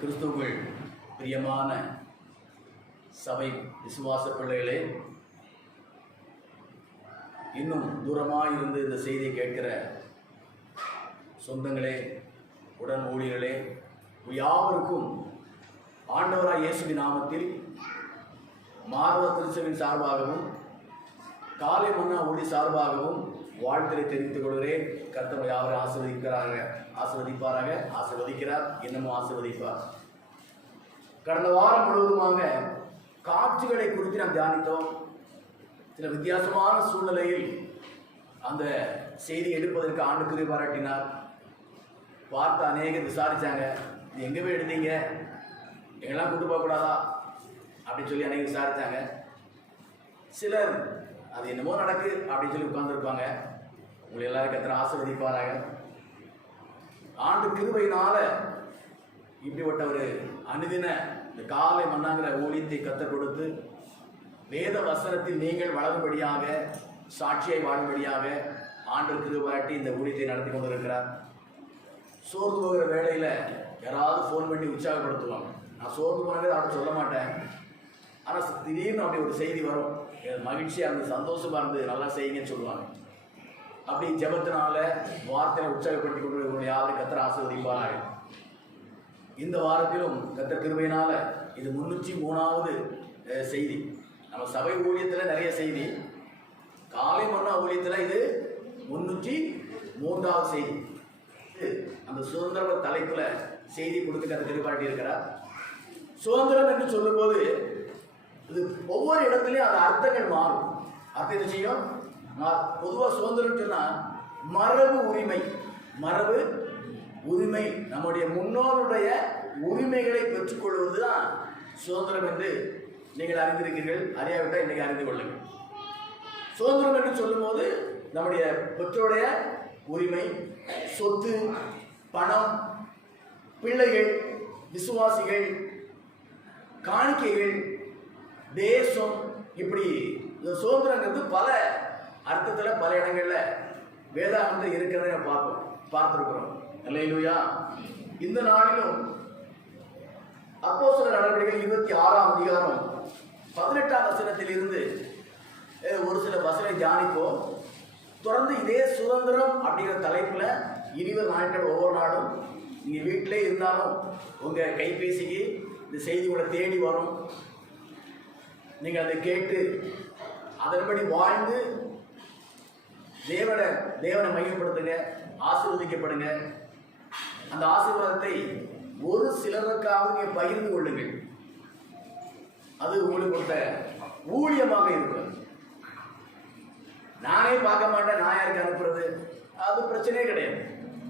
கிறிஸ்துவுக்குள் பிரியமான சபை விசுவாச பிள்ளைகளே, இன்னும் தூரமாக இருந்து இந்த செய்தியை கேட்கிற சொந்தங்களே, உடன் ஊழியர்களே, யாவருக்கும் ஆண்டவராய் இயேசுவின் நாமத்தில் மாரவ திருச்சபையின் சார்பாகவும் காலை மன்னா ஒளி சார்பாகவும் வாழ்த்துரை தெரிவித்துக் கொள்கிறேன். கர்த்தர் யாவரை ஆசீர்வதிக்கிறார், இன்னமும் ஆசீர்வதிப்பார். கடந்த வாரம் முழுவதுமாக காட்சிகளை குறித்து நாம் தியானித்தோம். சில வித்தியாசமான சூழ்நிலையில் அந்த செய்தி எடுப்பதற்கு ஆண்டு கிருபை பாராட்டினார். பார்த்து அநேகர் விசாரித்தாங்க, இது எங்கே போய் எடுத்தீங்க, எங்கெல்லாம் கூட்டு போகக்கூடாதா அப்படின்னு சொல்லி அநேகர் விசாரித்தாங்க. சிலர் அது என்னமோ நடக்கு அப்படின்னு சொல்லி உட்கார்ந்துருப்பாங்க. உங்களை எல்லாரும் கர்த்தர் ஆசீர்வதிப்பாராக. ஆண்டு கிருபையினால இப்படிப்பட்ட ஒரு அனுதின இந்த காலை மன்னாங்கிற ஊழியத்தை கற்றுக் கொடுத்து வேத வசனத்தில் நீங்கள் வளரும்படியாக, சாட்சியை வாழும்படியாக ஆண்டு கிருபாட்டி இந்த ஊழியத்தை நடத்தி கொண்டிருக்கிறார். சோர்ந்து போகிற வேளையில் யாராவது ஃபோன் பண்ணி உற்சாகப்படுத்துவாங்க. நான் சோர்ந்து போனதே அப்படி சொல்ல மாட்டேன். ஆனால் திடீர்னு அப்படி ஒரு செய்தி வரும், மகிழ்ச்சியாக இருந்து சந்தோஷமாக இருந்து நல்லா செய்யுங்கன்னு சொல்லுவாங்க. அப்படி ஜெபத்தினால வார்த்தையை உற்சாகப்படுத்தி கொண்டு யாரும் கர்த்தர் ஆசீர்வதிப்பார்கள். இந்த வாரத்திலும் கர்த்தர் கிருபையினால இது 303வது செய்தி. நம்ம சபை ஊழியத்தில் நிறைய செய்தி, காலை மன்னா ஊழியத்தில் இது 303வது செய்தி. அந்த சுதந்திர தலைப்புல செய்தி கொடுத்து கர்த்தர் கிருபாட்டி இருக்கிறார். சுதந்திரம் என்று சொல்லும்போது இது ஒவ்வொரு இடத்துலையும் அந்த அர்த்தங்கள் மாறும். அர்த்தம் என்ன செய்யும்? பொதுவாக சுதந்திரம் சொன்னால் மரபு உரிமை, நம்முடைய முன்னோருடைய உரிமைகளை பெற்றுக்கொள்வது தான் சுதந்திரம் என்று நீங்கள் அறிந்திருக்கிறீர்கள். அறியாவிட்டால் இன்றைக்கு அறிந்து கொள்ளுங்கள். சுதந்திரம் என்று சொல்லும்போது நம்முடைய பெற்றோருடைய உரிமை, சொத்து, பணம், பிள்ளைகள், விசுவாசிகள், காணிக்கைகள், தேசம், இப்படி இந்த சுதந்திரங்கிறது பல அர்த்தத்தில் பல இடங்களில் வேதாகமத்தில் இருக்கிறத பார்த்துருக்கிறோம். அல்லேலூயா. இந்த நாளிலும் அப்போஸ்தலர் நடவடிக்கைகள் 26ஆம் அதிகாரம் 18ஆம் வசனத்தில் இருந்து ஒரு சில வசனங்களை தியானிப்போம். தொடர்ந்து இதே சுதந்திரம் அப்படிங்கிற தலைப்பில் இருவர் நாட்கள் ஒவ்வொரு நாளும் நீங்கள் வீட்டிலே இருந்தாலும் உங்கள் கைபேசிக்கு இந்த செய்தி கூட தேடி வரும். நீங்கள் அதை கேட்டு அதன்படி வாழ்ந்து தேவனை மையப்படுத்துங்க, ஆசீர்வதிக்கப்படுங்க. அந்த ஆசீர்வாதத்தை ஒரு சிலருக்காக நீங்கள் பகிர்ந்து கொள்ளுங்கள். அது உங்களுக்கு கொடுத்த ஊழியமாக இருக்கும். நானே பார்க்க மாட்டேன், நான் யாருக்கு அனுப்புறது, அது பிரச்சனையே கிடையாது.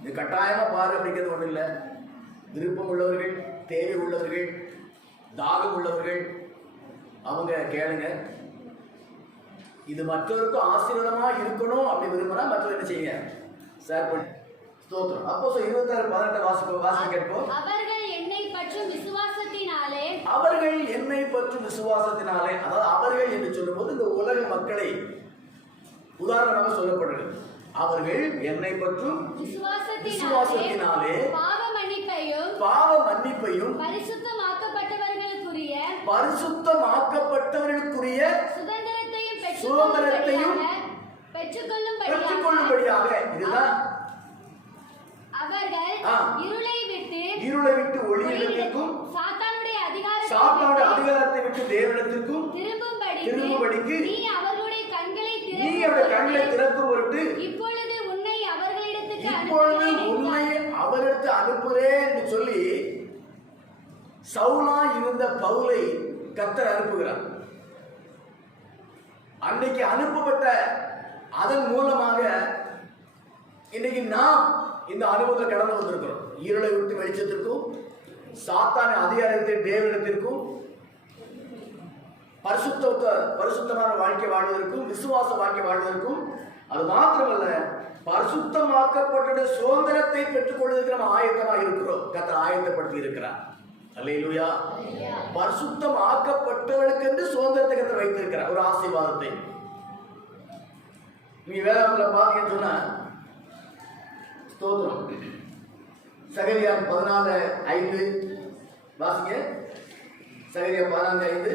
இது கட்டாயமாக பாரு அப்படிங்கிறது ஒன்றும் இல்லை. விருப்பம் உள்ளவர்கள், தேவை உள்ளவர்கள், தாகம் உள்ளவர்கள் அவங்க கேளுங்க. இது மற்றவருக்கும் ஆசீர்வாதமாக இருக்கணும் அப்படி விரும்பினா மற்றவர் என்ன செய்யுங்க, ஷேர் பண்ணி. ஸ்தோத்திரம். அப்போஸ்தலர் 26:18 வாசிக்க கேட்போம். அவர்கள் என்னை பற்றும் விசுவாசத்தினாலே, அதாவது அவர்கள் என்று சொல்லும்போது இந்த உலக மக்களை உதாரணமாக சொல்லப்படுகிறது. அவர்கள் என்னை பற்றும் விசுவாசத்தினாலே பாவ மன்னிப்பையும் பரிசுத்தமாக்கப்பட்டவர்களுக்குரிய சுதந்திரத்தையும் பெற்றுக்கொள்ளும்படியாக. இதுதான் அவர்கள் இருளை விட்டு ஒளியிடத்திற்கும் சாத்தானுடைய அதிகாரத்தை விட்டு தேவனிடத்திற்கும் திரும்பும்படிக்கு நீ அவருடைய கண்களை திறக்கும் பொருட்டு இப்பொழுது உன்னை அவரிடத்து அனுப்புகிறேன் என்று சொல்லி சவுலா இருந்த பவுலை கர்த்தர் அனுப்புகிறார். அன்றைக்கு அனுப்பப்பட்ட அதன் மூலமாக இன்னைக்கு நாம் இந்த அனுபவத்தை கடந்து வந்திருக்கிறோம். இருளை விட்டு வெளிச்சத்திற்கும், சாத்தான அதிகாரத்தை தேவனிடத்திற்கும், பரிசுத்தமான வாழ்க்கை வாழ்வதற்கும், விசுவாச வாழ்க்கை வாழ்வதற்கும், அது மாத்திரமல்ல பரிசுத்தமாக்கப்பட்ட சுதந்திரத்தை பெற்றுக் கொள்வதற்கு நம்ம ஆயத்தமாக இருக்கிறோம். கர்த்தர் ஆயத்தப்படுத்தி இருக்கிறார். அல்லேலூயா. பரிசுத்தம் ஆக்கப்பட்டவர்களுக்கு என்று சுதந்திரத்தை கர்த்தர் வைத்திருக்கிறார், ஒரு ஆசீர்வாதத்தை. நீ வேதாகமத்தில் பார்த்தீங்கன்னு சொன்னா ஸ்தோத்திரம், சகரியா 14:5 வாசிங்க. சகரியா 14:5.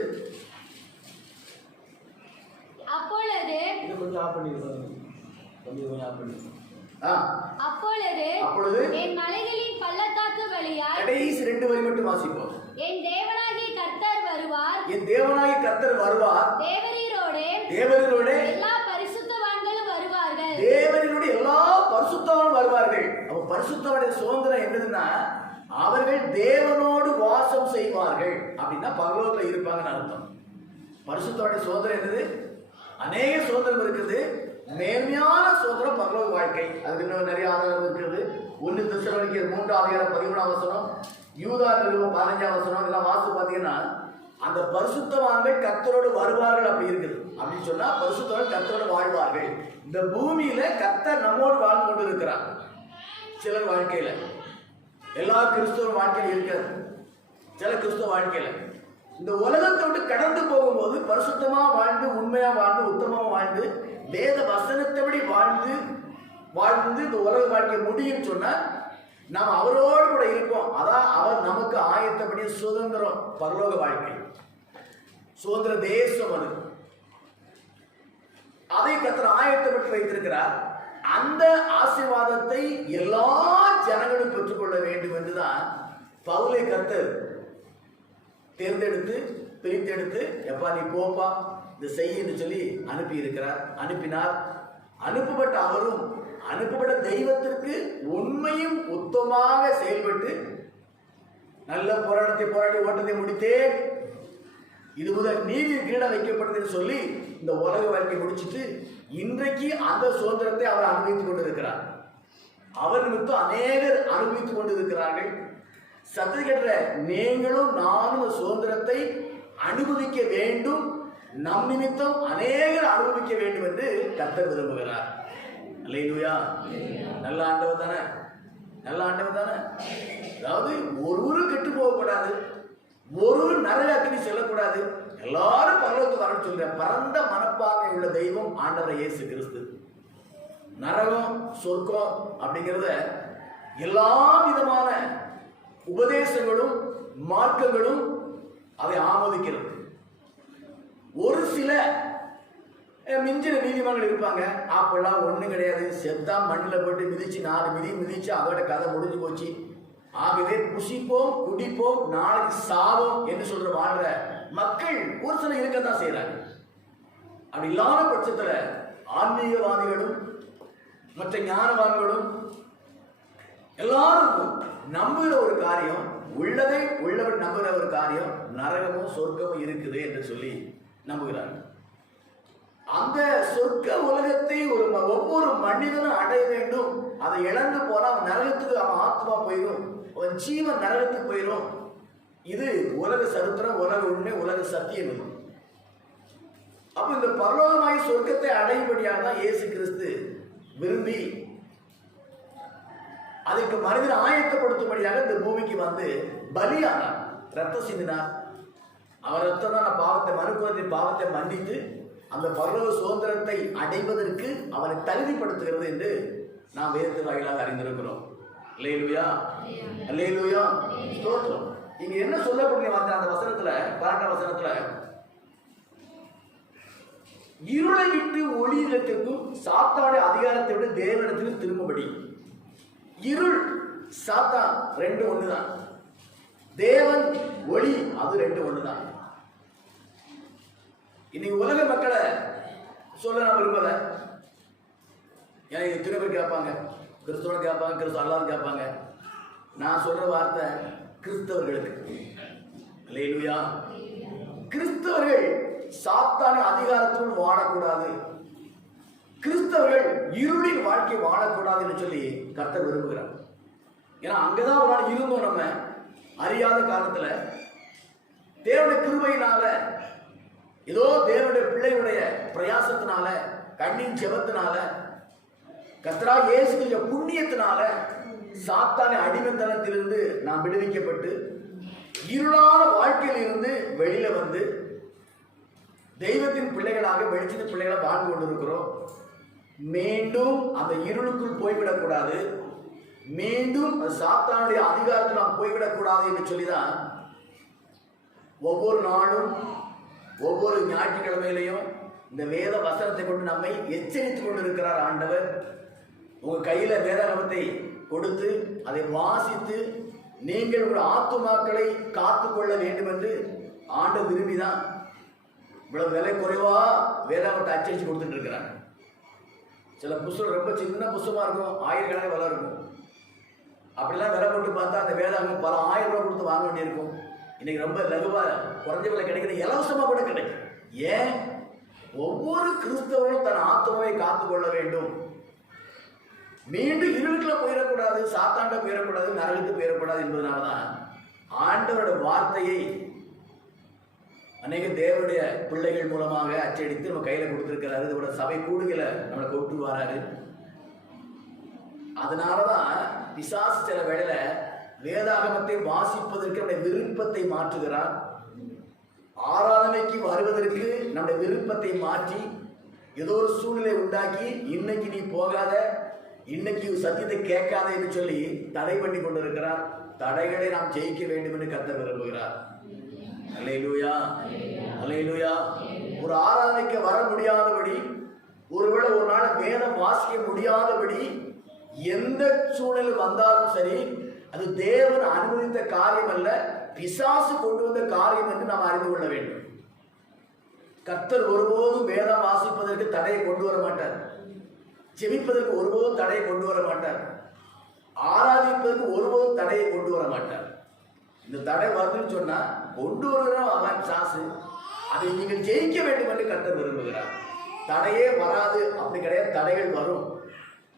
அப்பொழுது இது கொஞ்சம் ஆஃப் பண்ணிருக்காங்க. கொஞ்சம் ஆஃப் பண்ணி. அப்பொழுது என் மலைகளின் பள்ளத்தாக்கு வழியாய் கடைசி 2 வரி மட்டும் வாசிப்போம். என் தேவனாகிய கர்த்தர் வருவார். என் தேவனாகிய கர்த்தர் வருவார். தேவரீரோடே எல்லா பரிசுத்தவான்களும் வருவார்கள். தேவரீரோடு எல்லா பரிசுத்தவான்களும் வருவார்கள். அப்ப பரிசுத்தவானுடைய சுதந்திரம் என்னதுன்னா அவர்கள் தேவனோடு வாசம் செய்வார்கள். அப்படின்னா பரலோகத்துல இருப்பாங்கன்னு அர்த்தம். பரிசுத்தவானுடைய சுதந்திரம் என்னது? அநேக சுதந்திரம் இருக்குது. மேன்மையான சுதந்திரம் பரலோக வாழ்க்கை. அதுக்கு இன்னும் நிறைய ஆதாரம் இருக்குது. 1 தெசலோனிக்கேயர் 3:13 யூதா நிருபம் 15 இதெல்லாம் வாசித்து பார்த்தீங்கன்னா அந்த பரிசுத்தவான்கள் கர்த்தரோடு வருவார்கள் அப்படி இருக்குது. அப்படின்னு சொன்னா பரிசுத்தவான்கள் கர்த்தரோடு வாழ்வார்கள். இந்த பூமியில கர்த்தர் நம்மோடு வாழ்ந்து கொண்டு இருக்கிறார். சிலர் வாழ்க்கையில, எல்லா கிறிஸ்தவ வாழ்க்கையில இருக்காது. சில கிறிஸ்தவ வாழ்க்கையில இந்த உலகத்தை விட்டு கடந்து போகும்போது பரிசுத்தமா வாழ்ந்து, உண்மையா வாழ்ந்து, உத்தமமா வாழ்ந்து, வேத வசனத்தைபடி வாழ்ந்து இந்த உலக வாழ்க்கை முடியும் சொன்னா நாம் அவரோடு கூட இருப்போம். அதான் அவர் நமக்கு ஆயத்தப்படி சுதந்திரம், பரலோக வாழ்க்கை, சுதந்திர தேசம். அது அதை கர்த்தர் ஆயத்தப்பட்டு வைத்திருக்கிறார். அந்த ஆசீர்வாதத்தை எல்லா ஜனங்களும் பெற்றுக்கொள்ள வேண்டும் என்றுதான் பவுலை கர்த்தர் தேர்ந்தெடுத்து பிரித்தெடுத்து, எப்பா நீ போப்பா இந்த செய்யு சொல்லி அனுப்பினார். அனுப்பப்பட்ட அவரும் அனுப்பப்பட்ட தெய்வத்திற்கு உண்மையும் உத்தமாக செயல்பட்டு நல்ல போராட்டத்தை ஓட்டத்தை முடித்தேன், இது முதல் நீதி கிரீடம் வைக்கப்பட்டது சொல்லி இந்த உலக வாழ்க்கை முடிச்சுட்டு இன்றைக்கு அந்த சுதந்திரத்தை அவர் அனுபவித்துக் கொண்டிருக்கிறார். அவர் நிமித்தம் அநேகர் அனுபவித்துக் கொண்டிருக்கிறார்கள். சத்தியகற்ற நீங்களும் நானும் சுதந்திரத்தை அனுபவிக்க வேண்டும். நம் நிமித்தம் அநேகர் அனுபவிக்க வேண்டும் என்று கர்த்தர் விரும்புகிறார். அல்லேலூயா. நல்ல ஆண்டவர் தானே, நல்ல ஆண்டவர் தானே. அதாவது ஒருவரும் கெட்டு போகக்கூடாது, ஒரு நரக அக்கினி செல்லக்கூடாது, எல்லாரும் பரலோகத்துக்கு வரணும்னு சொல்ற பரந்த மனப்பான்மை உள்ள தெய்வம் ஆண்டவர் இயேசு கிறிஸ்து. நரகம் சொர்க்கம் அப்படிங்கிறத எல்லா விதமான உபதேசங்களும் மார்க்கங்களும் அதை ஆமோதிக்கிறது. ஒரு சில மிஞ்சின நீதிமன்றம் இருப்பாங்க, அப்பெல்லாம் ஒண்ணும் கிடையாது, செத்தா மண்ணில் போட்டு மிதிச்சு 4 மிதிச்சு அதோட கதை முடிஞ்சு போச்சு, ஆகவே புசிப்போம் குடிப்போம் நாளைக்கு சாவோம் என்று சொல்ற வாழ்ற மக்கள் ஒரு சில இருக்கத்தான் செய்யறாங்க. அப்படி இல்லாத பட்சத்துல ஆன்மீகவாதிகளும் மற்ற ஞானவான்களும் எல்லாரும் நம்புகிற ஒரு காரியம், உள்ளதை உள்ளவர் நம்புகிற ஒரு காரியம், நரகமும் சொர்க்கமும் இருக்குது என்று சொல்லி நம்புகிறார்கள். அந்த சொர்க்க உலகத்தை ஒவ்வொரு மனிதனும் அடைய வேண்டும். அதை இழந்து போனா அவன் நரகத்துக்கு, அவன் ஆத்மா போயிடும், அவன் ஜீவன் நரகத்துக்கு போயிடும். இது உலக சரித்திரம், உலக உண்மை, உலக சத்தியம். இது அப்ப இந்த பரலோகமாய் சொர்க்கத்தை அடையும்படியாக தான் இயேசு கிறிஸ்து விரும்பி அதுக்கு மனிதனை ஆயத்தப்படுத்தும்படியாக இந்த பூமிக்கு வந்து பலியானார், ரத்தம் சிந்தினார். அவர் ரத்தம் தான் பாவத்தை, மனுக்குலத்தின் பாவத்தை மன்னித்து அந்த பரலோக சுதந்திரத்தை அடைவதற்கு அவனை தகுதிப்படுத்துகிறது என்று நாம் வேதத்தின் வாயிலாக அறிந்திருக்கிறோம். அல்லேலூயா, அல்லேலூயா, ஸ்தோத்திரம். இங்க என்ன சொல்லப்படுது அந்த வசனத்துல, 12ஆம் வசனத்துல, இருளை விட்டு ஒளியிடத்திற்கும் சாத்தானுடைய அதிகாரத்தை விட தேவனிடத்திற்கு திரும்பும்படி. இருள் சாத்தான் ரெண்டு ஒண்ணுதான், தேவன் ஒளி அது ரெண்டு ஒண்ணுதான். இன்னைக்கு உலக மக்களை சொல்ல நான் விரும்பல. எனக்கு எத்தனை பேர் கேட்பாங்க, கிறிஸ்தவன் கேட்பாங்க, கிறிஸ்தவ அல்லாத கேட்பாங்க. நான் சொல்ற வார்த்தை கிறிஸ்தவர்களுக்கு. அல்லேலூயா. கிறிஸ்தவர்கள் சாத்தான அதிகாரத்துடன் வாழக்கூடாது, கிறிஸ்தவர்கள் இருளின் வாழ்க்கை வாழக்கூடாது என்று சொல்லி கர்த்தர் விரும்புகிறார். ஏன்னா அங்கதான் ஒரு நாள் இருந்தோம். நம்ம அறியாத காலத்துல தேவனுடைய கிருபையினால, ஏதோ தேவனுடைய பிள்ளைகளுடைய பிரயாசத்தினால, கண்ணின் செபத்தினால, கர்த்தரா இயேசுவின் புண்ணியத்தினால சாத்தான அடிமைத்தனத்திலிருந்து நாம் விடுவிக்கப்பட்டு இருளான வாழ்க்கையில் இருந்து வெளியில வந்து தெய்வத்தின் பிள்ளைகளாக, வெளிச்சத்தின் பிள்ளைகளாக வாழ்ந்து கொண்டிருக்கிறோம். மீண்டும் அந்த இருளுக்குள் போய்விடக்கூடாது, மீண்டும் சாத்தானுடைய அதிகாரத்தில் நாம் போய்விடக்கூடாது என்று சொல்லிதான் ஒவ்வொரு நாளும் ஒவ்வொரு ஞாயிற்றுக்கிழமையிலையும் இந்த வேத வசனத்தை கொண்டு நம்மை எச்சரித்துக் கொண்டிருக்கிறார் ஆண்டவர். உங்க கையில வேதாகமத்தை கொடுத்து அதை வாசித்து நீங்கள் உங்கள் ஆத்துமாக்களை காத்துக்கொள்ள வேண்டும் என்று ஆண்டவர் விரும்பிதான் இவ்வளவு விலை குறைவா வேதாகமத்தை அச்சடிச்சு கொடுத்துட்டு இருக்கிறாங்க. சில புஸ்தகம் ரொம்ப சின்ன புஸ்தகமா இருக்கும், ஆயிரக்கணக்கில் விலை இருக்கும். அப்படிலாம் விலை போட்டு பார்த்தா அந்த வேதாகமம் பல 1000 ரூபாய் கொடுத்து வாங்க வேண்டியிருக்கும். இன்னைக்கு ரொம்ப லகுவா குறைஞ்ச விலை கிடைக்கிற, இலவசமா கூட கிடைக்கும். ஏன்? ஒவ்வொரு கிறிஸ்தவரும் தன் ஆத்மாவை காத்துக்கொள்ள வேண்டும். மீண்டும் இருளுக்குள்ள போயிடக்கூடாது, சாத்தாண்ட போயிடக்கூடாது, நரகத்துக்கு போயிடக்கூடாது என்பதனாலதான் ஆண்டவரோட வார்த்தையை அநேக தேவனுடைய பிள்ளைகள் மூலமாக அச்சடித்து நம்ம கையில கொடுத்திருக்கிறாரு. இதோட சபை கூடுகளை நம்மளை கொண்டு வராரு. அதனாலதான் பிசாசு சில வேளையில வேதாகமத்தை வாசிப்பதற்கு நம்முடைய விருப்பத்தை மாற்றுகிறார். ஆராதனைக்கு வருவதற்கு நம்முடைய விருப்பத்தை மாற்றி ஏதோ ஒரு சூழ்நிலை உண்டாக்கி இன்னைக்கு நீ போகாத, இன்னைக்கு சத்தியத்தை கேட்காத என்று சொல்லி தடை பண்ணி கொண்டிருக்கிறார். தடைகளை நாம் ஜெயிக்க வேண்டும் என்று கர்த்தர் விரும்புகிறார். அல்லேலூயா, அல்லேலூயா. ஒரு ஆராதனைக்கு வர முடியாதபடி, ஒருவேளை ஒரு நாள் வேதம் வாசிக்க முடியாதபடி எந்த சூழ்நிலை வந்தாலும் சரி, அது தேவன் அனுமதித்த காரியம் அல்ல, பிசாசு கொண்டு வந்த காரியம் என்று நாம் அறிந்து கொள்ள வேண்டும். கர்த்தர் ஒருபோதும் வேதம் வாசிப்பதற்கு தடையை கொண்டு வர மாட்டார். ஜெபிப்பதற்கு ஒருபோதும் தடையை கொண்டு வர மாட்டார். ஆராதிப்பதற்கு ஒருபோதும் தடையை கொண்டு வர மாட்டார். இந்த தடை வருதுன்னு சொன்னா கொண்டு வருகிறோம் அவன் சாசு, அதை நீங்கள் ஜெயிக்க வேண்டும் என்று கர்த்தர் விரும்புகிறார். தடையே வராது அப்படி கிடையாது, தடைகள் வரும்.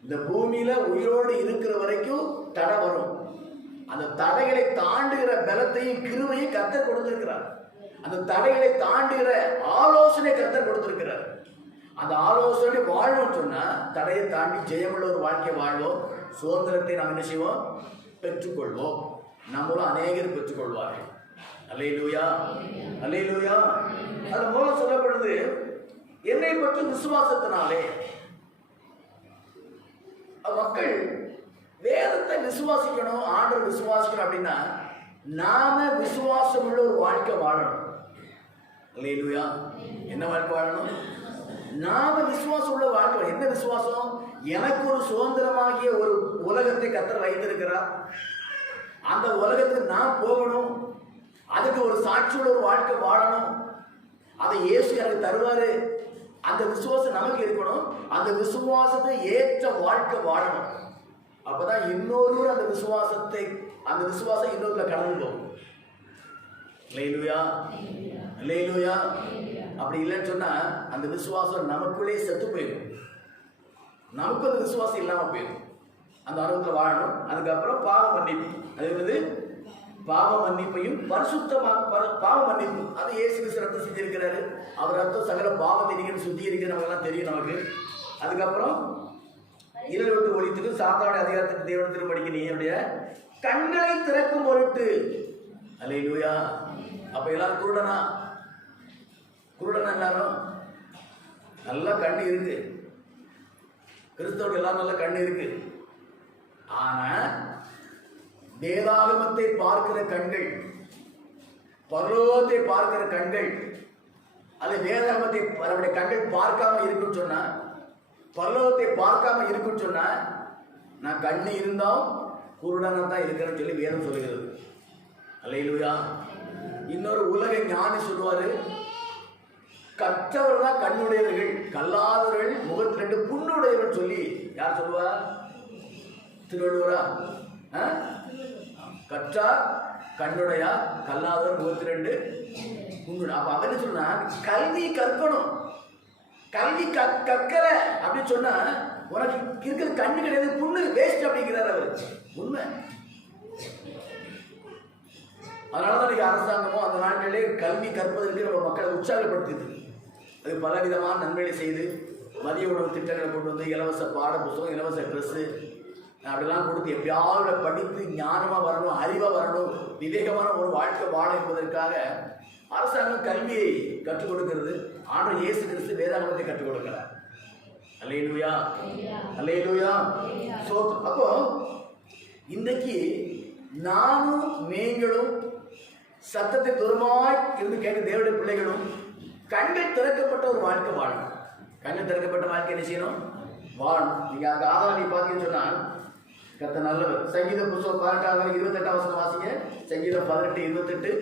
இந்த பூமியில உயிரோடு இருக்கிற வரைக்கும் தடை வரும். அந்த தடைகளை தாண்டுகிற பலத்தையும் கிருபையும் கர்த்தர் கொடுத்திருக்கிறார். அந்த தடைகளை தாண்டுகிற ஆலோசனை கர்த்தர் கொடுத்திருக்கிறார். அந்த ஆலோசனை வாழணும்னு சொன்னா தடையை தாண்டி ஜெயமுள்ள ஒரு வாழ்க்கை வாழ்வோம். சுதந்திரத்தை நாம் என்ன செய்வோம்? பெற்றுக்கொள்வோம். நம்மளும் அநேகர் பெற்றுக்கொள்வார்கள். அல்லேலூயா, அல்லேலூயா. அது மூலம் சொல்லப்படுது, என்னை பற்றி விசுவாசத்தினாலே. மக்கள் வேதத்தை விசுவாசிக்கணும், ஆண்டவர் விசுவாசிக்கணும் அப்படின்னா நாம விசுவாசம் உள்ள ஒரு வாழ்க்கை வாழணும். அல்லேலூயா. என்ன வாழ்க்கை வாழணும்? நாம விசுவாசம் உள்ள வாழ்க்கை. என்ன விசுவாசம்? எனக்கு ஒரு சுதந்திரமாகிய ஒரு உலகத்தை கர்த்தர் வைத்திருக்கிறார். அந்த உலகத்துக்கு நான் போகணும், அதுக்கு ஒரு சாட்சியுள்ள ஒரு வாழ்க்கை வாழணும். அதை இயேசு எனக்கு தருவாரு. அந்த விசுவாசம் நமக்கு இருக்கணும். அந்த விசுவாசத்தை ஏற்ற வாழ்க்கை வாழணும். அப்பதான் இன்னொரு அந்த விசுவாசம் இன்னொருல கடந்து போகும். அல்லேலூயா, அல்லேலூயா. அப்படி இல்லைன்னு சொன்னா அந்த விசுவாசம் நமக்குள்ளே செத்து போயிடும். நமக்கு அந்த விசுவாசம் இல்லாம போயிடும். அந்த அனுபவத்தில் வாழணும். அதுக்கப்புறம் பாவ மன்னிப்பு. அது என்னது? பாவ மன்னிப்பையும் பாவ மன்னிப்பு அது இயேசு கிறிஸ்து ரத்தம் செஞ்சிருக்கிறாரு. அவர் ரத்தம் சகல பாவத்தை நீங்க சுத்திகரிக்க நமக்கு தெரியும் நமக்கு. அதுக்கப்புறம் இருள் விட்டு ஒழித்துக்கு சாத்தானுடைய அதிகாரத்துக்கு தேவன் திரும்படிக்கு நீங்களுடைய கண்களை திறக்கும் பொருட்டு. அல்லேலூயா. அப்ப எல்லாரும் குருடனா எல்லாரும் நல்லா கண்ணு இருக்கு. கிறிஸ்தவர்கள் எல்லாரும் நல்ல கண்ணு இருக்கு. ஆனா வேதாகமத்தை பார்க்கிற கண்கள், பரலோகத்தை பார்க்கிற கண்கள், அது வேதாகமத்தை நம்முடைய கண்கள் பார்க்காம இருக்குன்னு சொன்னா, பரலோகத்தை பார்க்காம இருக்குன்னு சொன்னா, நான் கண்ணு இருந்தாலும் குருடனா தான் இருக்கிறேன்னு சொல்லி வேதம் சொல்லுகிறது. அல்லேலூயா. இன்னொரு உலக ஞானி சொல்லுவாரு, கற்றவர் தான் கண்ணுடையவர்கள், கல்லாதவர்கள் முகத்தில் 2 புண்ணுடையவர்கள் சொல்லி. யார் சொல்லுவா? திருவள்ளுவரா? கற்றார் கண்ணுடையா, கல்லாதவர் முகத்தில் 2 புண்ணு. அப்ப அவன் சொன்னா கல்வி கற்கணும். கல்வி கற்கல அப்படின்னு சொன்னா உனக்கு இருக்கிற கண்ணு கிடையாது, புண்ணு வேஸ்ட் அப்படிங்கிறார் அவர். உண்மை. அதனாலதான் இன்னைக்கு அரசாங்கமும் அந்த நாட்டிலே கல்வி கற்பதற்கு நம்ம மக்களை உற்சாகப்படுத்துது. அது பலவிதமான நன்மைகளை செய்து மதிய உணவு திட்டங்களை கொண்டு வந்து இலவச பாட புத்தகம், இலவச ட்ரெஸ்ஸு அப்படிலாம் கொடுத்து எப்படியாவது படித்து ஞானமாக வரணும், அறிவாக வரணும், விவேகமான ஒரு வாழ்க்கை வாழ என்பதற்காக அரசாங்கம் கல்வியை கற்றுக் கொடுக்கிறது. ஆண்டவர் இயேசு கிறிஸ்து வேதாகமத்தை கற்றுக் கொடுக்கிறார். அல்லேலூயா, அல்லேலூயா. அப்போ இன்றைக்கு நானும் நீங்களும் சத்தத்தை தூரமாய் இருந்து கேட்க தேவனுடைய பிள்ளைகளும் கண்கள் திறக்கப்பட்ட ஒரு வாழ்க்கை வாழணும். கண்கள் திறக்கப்பட்ட வாழ்க்கை என்ன செய்யணும்? வாழணும். நீங்க அதுக்கு ஆதாரம் நீ பார்த்தீங்கன்னு சொன்னா கர்த்தர் நல்லவர். சங்கீத புத்தகம் 18 28 வசனம் வாசிங்க. சங்கீதம் 18 28.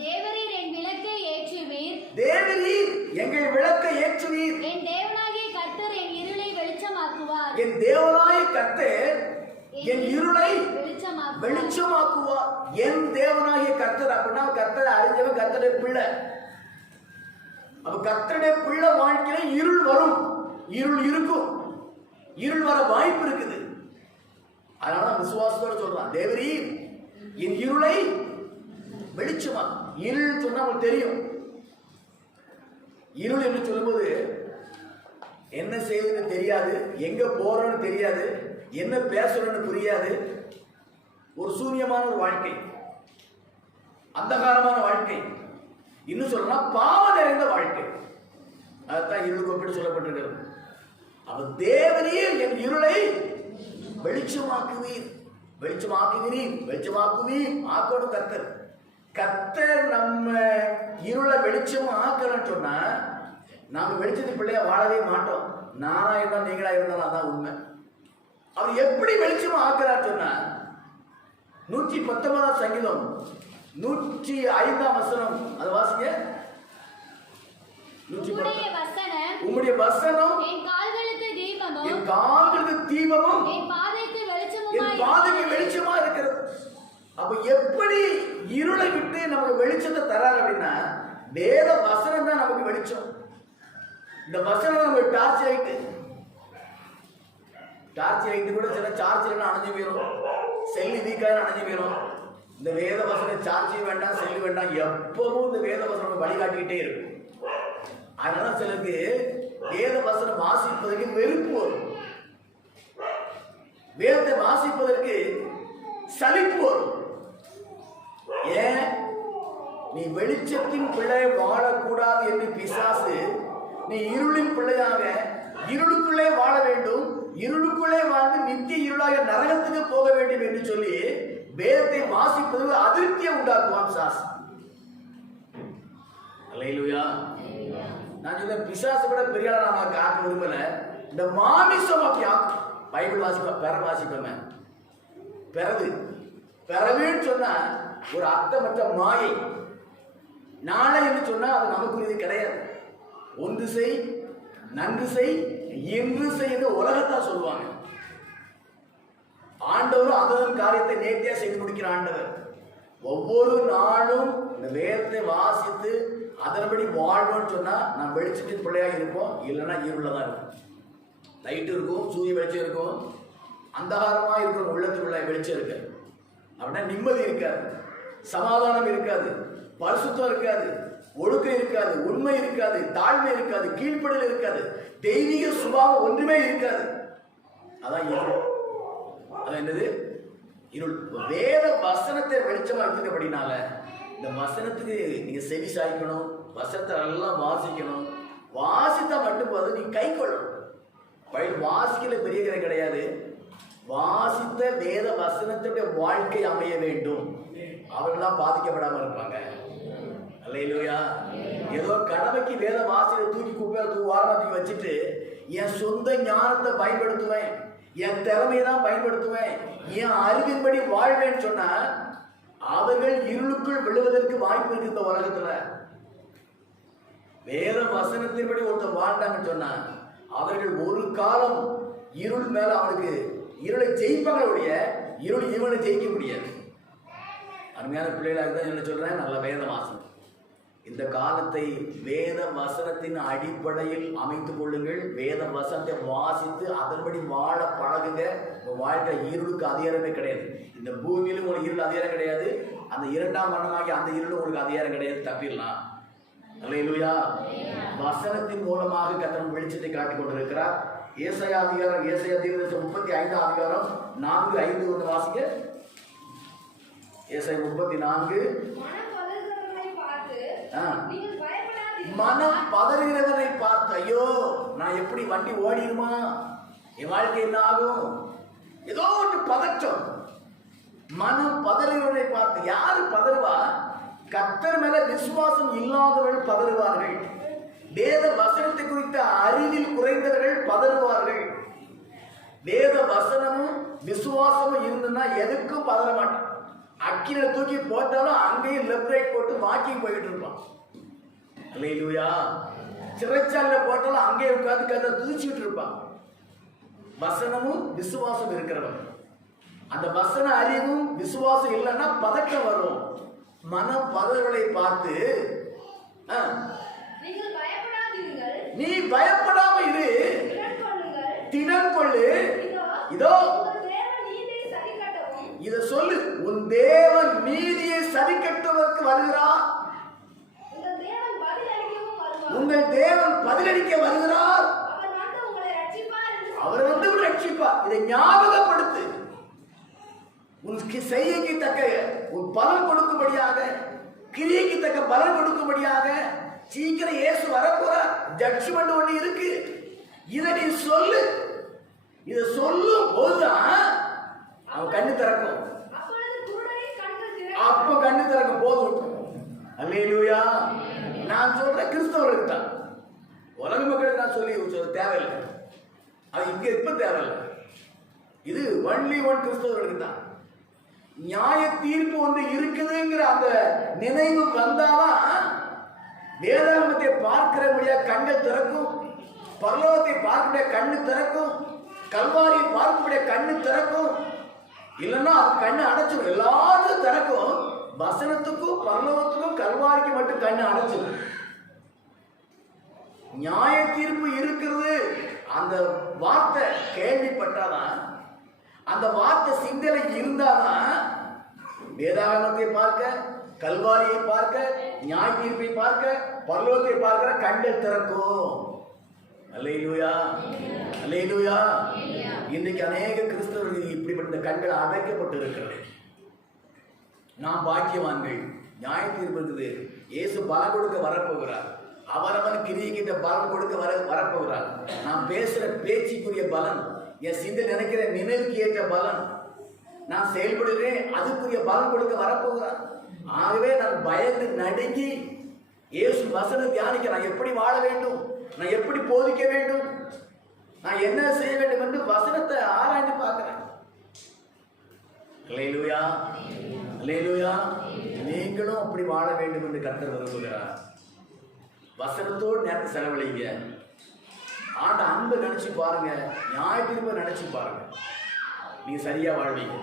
தேவரீர் என் விளக்கை ஏற்றுவீர். தேவரீர் எங்கள் விளக்கை ஏற்றுவீர். என் தேவனாகிய கர்த்தர் என் இருளை வெளிச்சமாக்குவார். என் தேவனாகிய கர்த்தர் என் இருளை வெளிச்சமாக்குவார். என் தேவனாகிய கர்த்தர் அப்படின்னா கர்த்தரை அறிஞ்சவன் கர்த்தருடைய பிள்ளை. அப்ப கர்த்தருடைய பிள்ளை வாழ்க்கையில இருள் வரும், இருள் இருக்கும், இருள் வர வாய்ப்பு இருக்குது. அதனால விசுவாசத்தோட சொல்றான், தேவரீர் என் இருளை வெளிச்சமா. இருள் சொன்னா உங்களுக்கு தெரியும். இருள் என்று சொல்லும்போது என்ன செய்யுதுன்னு தெரியாது, எங்க போறோன்னு தெரியாது, என்ன பேசுறோன்னு புரியாது. ஒரு சூன்யமான ஒரு வாழ்க்கை, அந்தகாரமான வாழ்க்கை, இன்னும் சொல்லலாம் பாவம் நிறைந்த வாழ்க்கை. அதுதான் இருளுக்கு ஒப்பிட்டு சொல்லப்பட்டிருக்கிறது. அவர் தேவரீர் என் இருளை வெளிச்சமாக்குவீர். வெளிச்சமாக்குகிறீர், வெளிச்சமாக்குவீர். ஆக்கணும் கர்த்தர். கர்த்தர் நம்ம இருளை வெளிச்சம் ஆக்கணும்னு சொன்னா நாம வெளிச்சத்து பிள்ளையா வாழவே மாட்டோம். நானா இருந்தாலும் நீங்களா இருந்தாலும் அதான் உண்மை. அவர் எப்படி வெளிச்சம் ஆக்குறார் சொன்னா 119 சங்கீதம் 105 வசனம் அது வாசிங்க. உம்முடைய வசனம் என் கால்களுக்கு தீபமும் என் பாதைக்கு வெளிச்சமா இருக்கிறது. அப்ப எப்படி இருளை விட்டு நமக்கு வெளிச்சத்தை தராரு அப்படின்னா வேத வசனம் தான் நமக்கு வெளிச்சம். இந்த வசனம் நமக்கு டார்ச் லைட். டார்ச் லைட் கூட சில சார்ஜ் அணைஞ்சு போயிடும், செல்லு வீக்காக அணைஞ்சு போயிடும். இந்த வேத வசனம் சார்ஜ் வேண்டாம், செல்லு வேண்டாம், எப்பவும் இந்த வேத வசனம் வழிகாட்டிக்கிட்டே இருக்கும். அதனால சிலருக்கு வேத வசனம் வாசிப்பதற்கு வெறுப்பு வரும், வேதத்தை வாசிப்பதற்கு சலிப்பு வரும். ஏன்? நீ வெளிச்சத்தின் பிள்ளை வாழக்கூடாது என்று பிசாசு நீ இருளின் பிள்ளையாக இருளுக்குள்ளே வாழ வேண்டும், இருளுக்குள்ளே வாழ்ந்து நித்திய இருளாக நரகத்துக்கு போக வேண்டும் என்று சொல்லி வேதத்தை வாசிப்பது அதிருப்தியை உண்டாக்குவான் சாஸ். அல்லேலூயா. நான் சொல்ல பிசாசு கூட பெரிய ஆளா நாம காக்க விரும்பல. இந்த மாமிசம் அப்படி ஆக்கும். பைபிள் வாசிப்பேன், பெற வாசிப்பேன். பெறவேன்னு சொன்னா ஒரு அர்த்தமற்ற மாயை. நாளை என்று சொன்னா அது நமக்கு கிடையாது. ஒன்று செய், நன்று செய், இன்று செய் என்று உலகத்தான் சொல்லுவாங்க. ஆண்டவரும் அதன் காரியத்தை நேர்த்தியா செய்து முடிக்கிற ஆண்டவர். ஒவ்வொரு நாளும் இந்த வேதத்தை வாசித்து அதன்படி வாழ்வோம்னு சொன்னா நான் வெளிச்சத்தின் பிள்ளையாக இருப்போம். இல்லைன்னா இருளதான் இருக்கும். லைட் இருக்கும், சூரிய வெளிச்சம் இருக்கும், அந்தகாரமா இருக்கிற உள்ளத்துக்குள்ள வெளிச்சம் இருக்கு. அப்படின்னா நிம்மதி இருக்காது, சமாதானம் இருக்காது, பரிசுத்தம் இருக்காது, ஒழுக்கம் இருக்காது, உண்மை இருக்காது, தாழ்மை இருக்காது, கீழ்ப்படிதல் இருக்காது, தெய்வீக சுபாவம் ஒன்றுமே இருக்காது. அதான் இருள். அதான் என்னது? இருள். வேத வசனத்தை வெளிச்சமாக்கிறபடினால இந்த வசனத்துக்கு நீங்க செவி சாய்க்கணும், வசனத்தை எல்லாம் வாசிக்கணும். வாசித்தா மட்டும் போது நீ கை கொள்ளணும். வாசிக்கல பெரிய கதை கிடையாது. வாசித்த வேத வசனத்துடைய வாழ்க்கை அமைய வேண்டும். அவர்கள்லாம் பாதிக்கப்படாம இருப்பாங்க. அல்லேலூயா. ஏதோ கடமைக்கு வேத வாசியை தூக்கி குப்பையில வாரத்துக்கு வச்சுட்டு என் சொந்த ஞானத்தை பயன்படுத்துவேன், என் திறமையை தான் பயன்படுத்துவேன், என் அறிவின்படி வாழ்வேன்னு சொன்னா அவர்கள் இருளுக்குள் விழுவதற்கு வாய்ப்பு இருக்கு. இந்த உலகத்துல வேத வசனத்தின்படி ஒருத்தர் வாழ்ந்தாங்கன்னு சொன்னா அவர்கள் ஒரு காலம் இருள் மேல அவனுக்கு இருளை ஜெயிப்பாங்களுடைய இருள் இவனை ஜெயிக்க முடியாது. அருமையான பிள்ளைகளாக தான் என்ன சொல்றேன், நல்ல வேத வாசனம். இந்த காலத்தை வேத வசனத்தின் அடிப்படையில் அமைத்துக் கொள்ளுங்கள். வேத வசனத்தை வாசித்து அதன்படி வாழ பழகுங்க. வாழ்க்கை இருளுக்கு அதிகாரமே கிடையாது. இந்த பூமியிலும் உங்களுக்கு இருள் அதிகாரம் கிடையாது. அந்த இரண்டாம் மரணமாகி அந்த இருள் உங்களுக்கு அதிகாரம் கிடையாது. தப்பிடலாம். அல்லேலூயா. வசனத்தின் மூலமாக கர்த்தர் வெளிச்சத்தை காட்டிக் கொண்டிருக்கிறார். ஏசாயா அதிகாரம், ஏசாயா தீர்க்கதரிசி 35 அதிகாரம் 4-5 வந்து வாசிங்க. ஏசாயா 34. மனம் பதறுகிறவனை பார்த்து ஐயோ நான் எப்படி வண்டி ஓடிடுமா, என் வாழ்க்கை என்ன ஆகும், ஏதோ ஒரு பதற்றம், மனம் பதறுவதை பார்த்து. யாரு பதறுவா? கர்த்தர் மேல விசுவாசம் இல்லாதவர்கள் பதறுவார்கள். வேத வசனத்தை குறித்த அறிவில் குறைந்தவர்கள் பதறுவார்கள். வேத வசனமும் விசுவாசமும் இருந்ததுன்னா எதுக்கும் பதற மாட்டான். அக்கில தூக்கி போட்டாலும் அங்கேயும் லெஃப்ட் ரைட் போட்டு வாக்கிங் போயிட்டு இருப்பான். அல்லேலூயா. சிறைச்சாலையில போட்டாலும் அங்கேயே உட்கார்ந்து கதை துதிச்சுட்டு இருப்பான். வசனமும் விசுவாசம் இருக்கிறவன். அந்த வசன அறிவும் விசுவாசம் இல்லைன்னா பதட்டம் வரும். மனம் பதறுவதை பார்த்து நீ பயப்படாம இரு, திடன் கொள்ளு. இதோ இத சொல்லு, உன் தேவன் நீதியை சரிக்கட்டுவதற்கு வருகிறார். உங்கள் தேவன் பதிலளிக்க வருகிறார். அவர் வந்து ரட்சிப்பார். இதை ஞாபகப்படுத்து. உன் செய்கைக்கு தக்க உன் பலன் கொடுக்கும்படியாக, கிரியைக்கு தக்க பலன் கொடுக்கும்படியாக சீக்கிரம் இயேசு வரப்போறார். ஜட்ஜ்மெண்ட் ஒண்ணு இருக்கு. இதை நீ சொல்லு. இதை சொல்லும் போதுதான் அவன் கண்ணு திறக்கும். அப்ப கண்ணு திறக்கும் போதும். அல்லேலூயா. நான் சொல்றேன் கிறிஸ்தவர்களுக்கு தான், உலக மக்களுக்கு நான் சொல்லி சொல்ல தேவையில்லை. அது இங்க இப்ப தேவையில்லை. இது ஒன்லி ஒன் கிறிஸ்தவர்களுக்கு தான். நியாய தீர்ப்பு ஒன்று இருக்குதுங்கிற அந்த நினைவு வந்தாதான் வேதாகமத்தை பார்க்கிறபடியா கண்கள் திறக்கும், பரலோகத்தை பார்க்கக்கூடிய கண்ணு திறக்கும், கல்வாரியை பார்க்கக்கூடிய கண்ணு திறக்கும். இல்லைன்னா அது கண்ணு அடைச்சிடும். எல்லாத்துக்கும் திறக்கும். வசனத்துக்கும் பரலோகத்துக்கும் கல்வாரிக்கு மட்டும் கண்ணு அடைச்சிடும். நியாய தீர்ப்பு இருக்கிறது அந்த வார்த்தை கேள்விப்பட்டாதான், அந்த வார்த்தை சிந்தனை இருந்தாதான் வேதாகமத்தை பார்க்க, கல்வாரியை பார்க்க, நியாய தீர்ப்பை பார்க்க, பரலோகத்தை பார்க்கிற கண்கள் திறக்கும். அல்லேலூயா, அல்லேலூயா. இன்றைக்கு அநேக கிறிஸ்தவர்கள் இப்படிப்பட்ட கண்கள் அடைக்கப்பட்டு இருக்கிறது. நாம் பாக்கியவான்கள். நியாய தீர்ப்பு இருக்குது. இயேசு பலன் கொடுக்க வரப்போகிறார். அவரவன் கிரியைகிட்ட பலன் கொடுக்க வரப்போகிறார். நான் பேசுற பேச்சுக்குரிய பலன், என் சிந்தை நினைக்கிற நினைவுக்கு ஏற்ற பலன், நான் செயல்படுகிறேன் அதுக்குரிய பலன் கொடுக்க வரப்போகிறார். ஆகவே நான் பயந்து நடுங்கி இயேசு வசனம் தியானிக்க, நான் எப்படி வாழ வேண்டும், நான் எப்படி போதிக்க வேண்டும், நான் என்ன செய்ய வேண்டும் என்று வசனத்தை ஆராய்ந்து பார்க்கிறேன். அல்லேலூயா, அல்லேலூயா. நீங்களும் அப்படி வாழ வேண்டும் என்று கர்த்தர் விரும்புகிறார். வசனத்தோடு நேரத்தை செலவழிங்க. ஆண்ட அன்பை நினைச்சு பாருங்க, நியாய தீர்ப்பை நினைச்சு பாருங்க, நீங்க சரியா வாழ்வீங்க.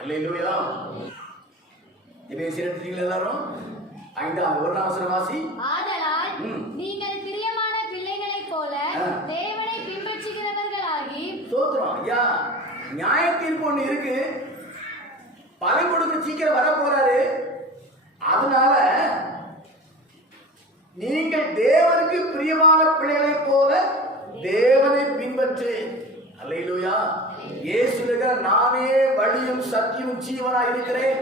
அல்லேலூயா. எபேசியர் எடுத்தீங்களா எல்லாரும்? 5ஆம் 1ஆம் வசனம் வாசி. ஆதலால் நீங்கள் பிரியமான பிள்ளைகளைப் போல தேவனை பின்பற்றுகிறவர்களாகி. ஸ்தோத்திரம். ஐயா, நியாய தீர்ப்பு ஒண்ணு இருக்கு. பலன் கொடுக்க சீக்கிரம் வர போறாரு. அதனால நீங்கள் தேவனுக்கு பிரியமான பிள்ளைகளைப் போல தேவனை பின்பற்று. அல்லேலூயா. இயேசு இருக்கிற நானே வழியும் சத்தியமும் ஜீவனாய் இருக்கிறேன்,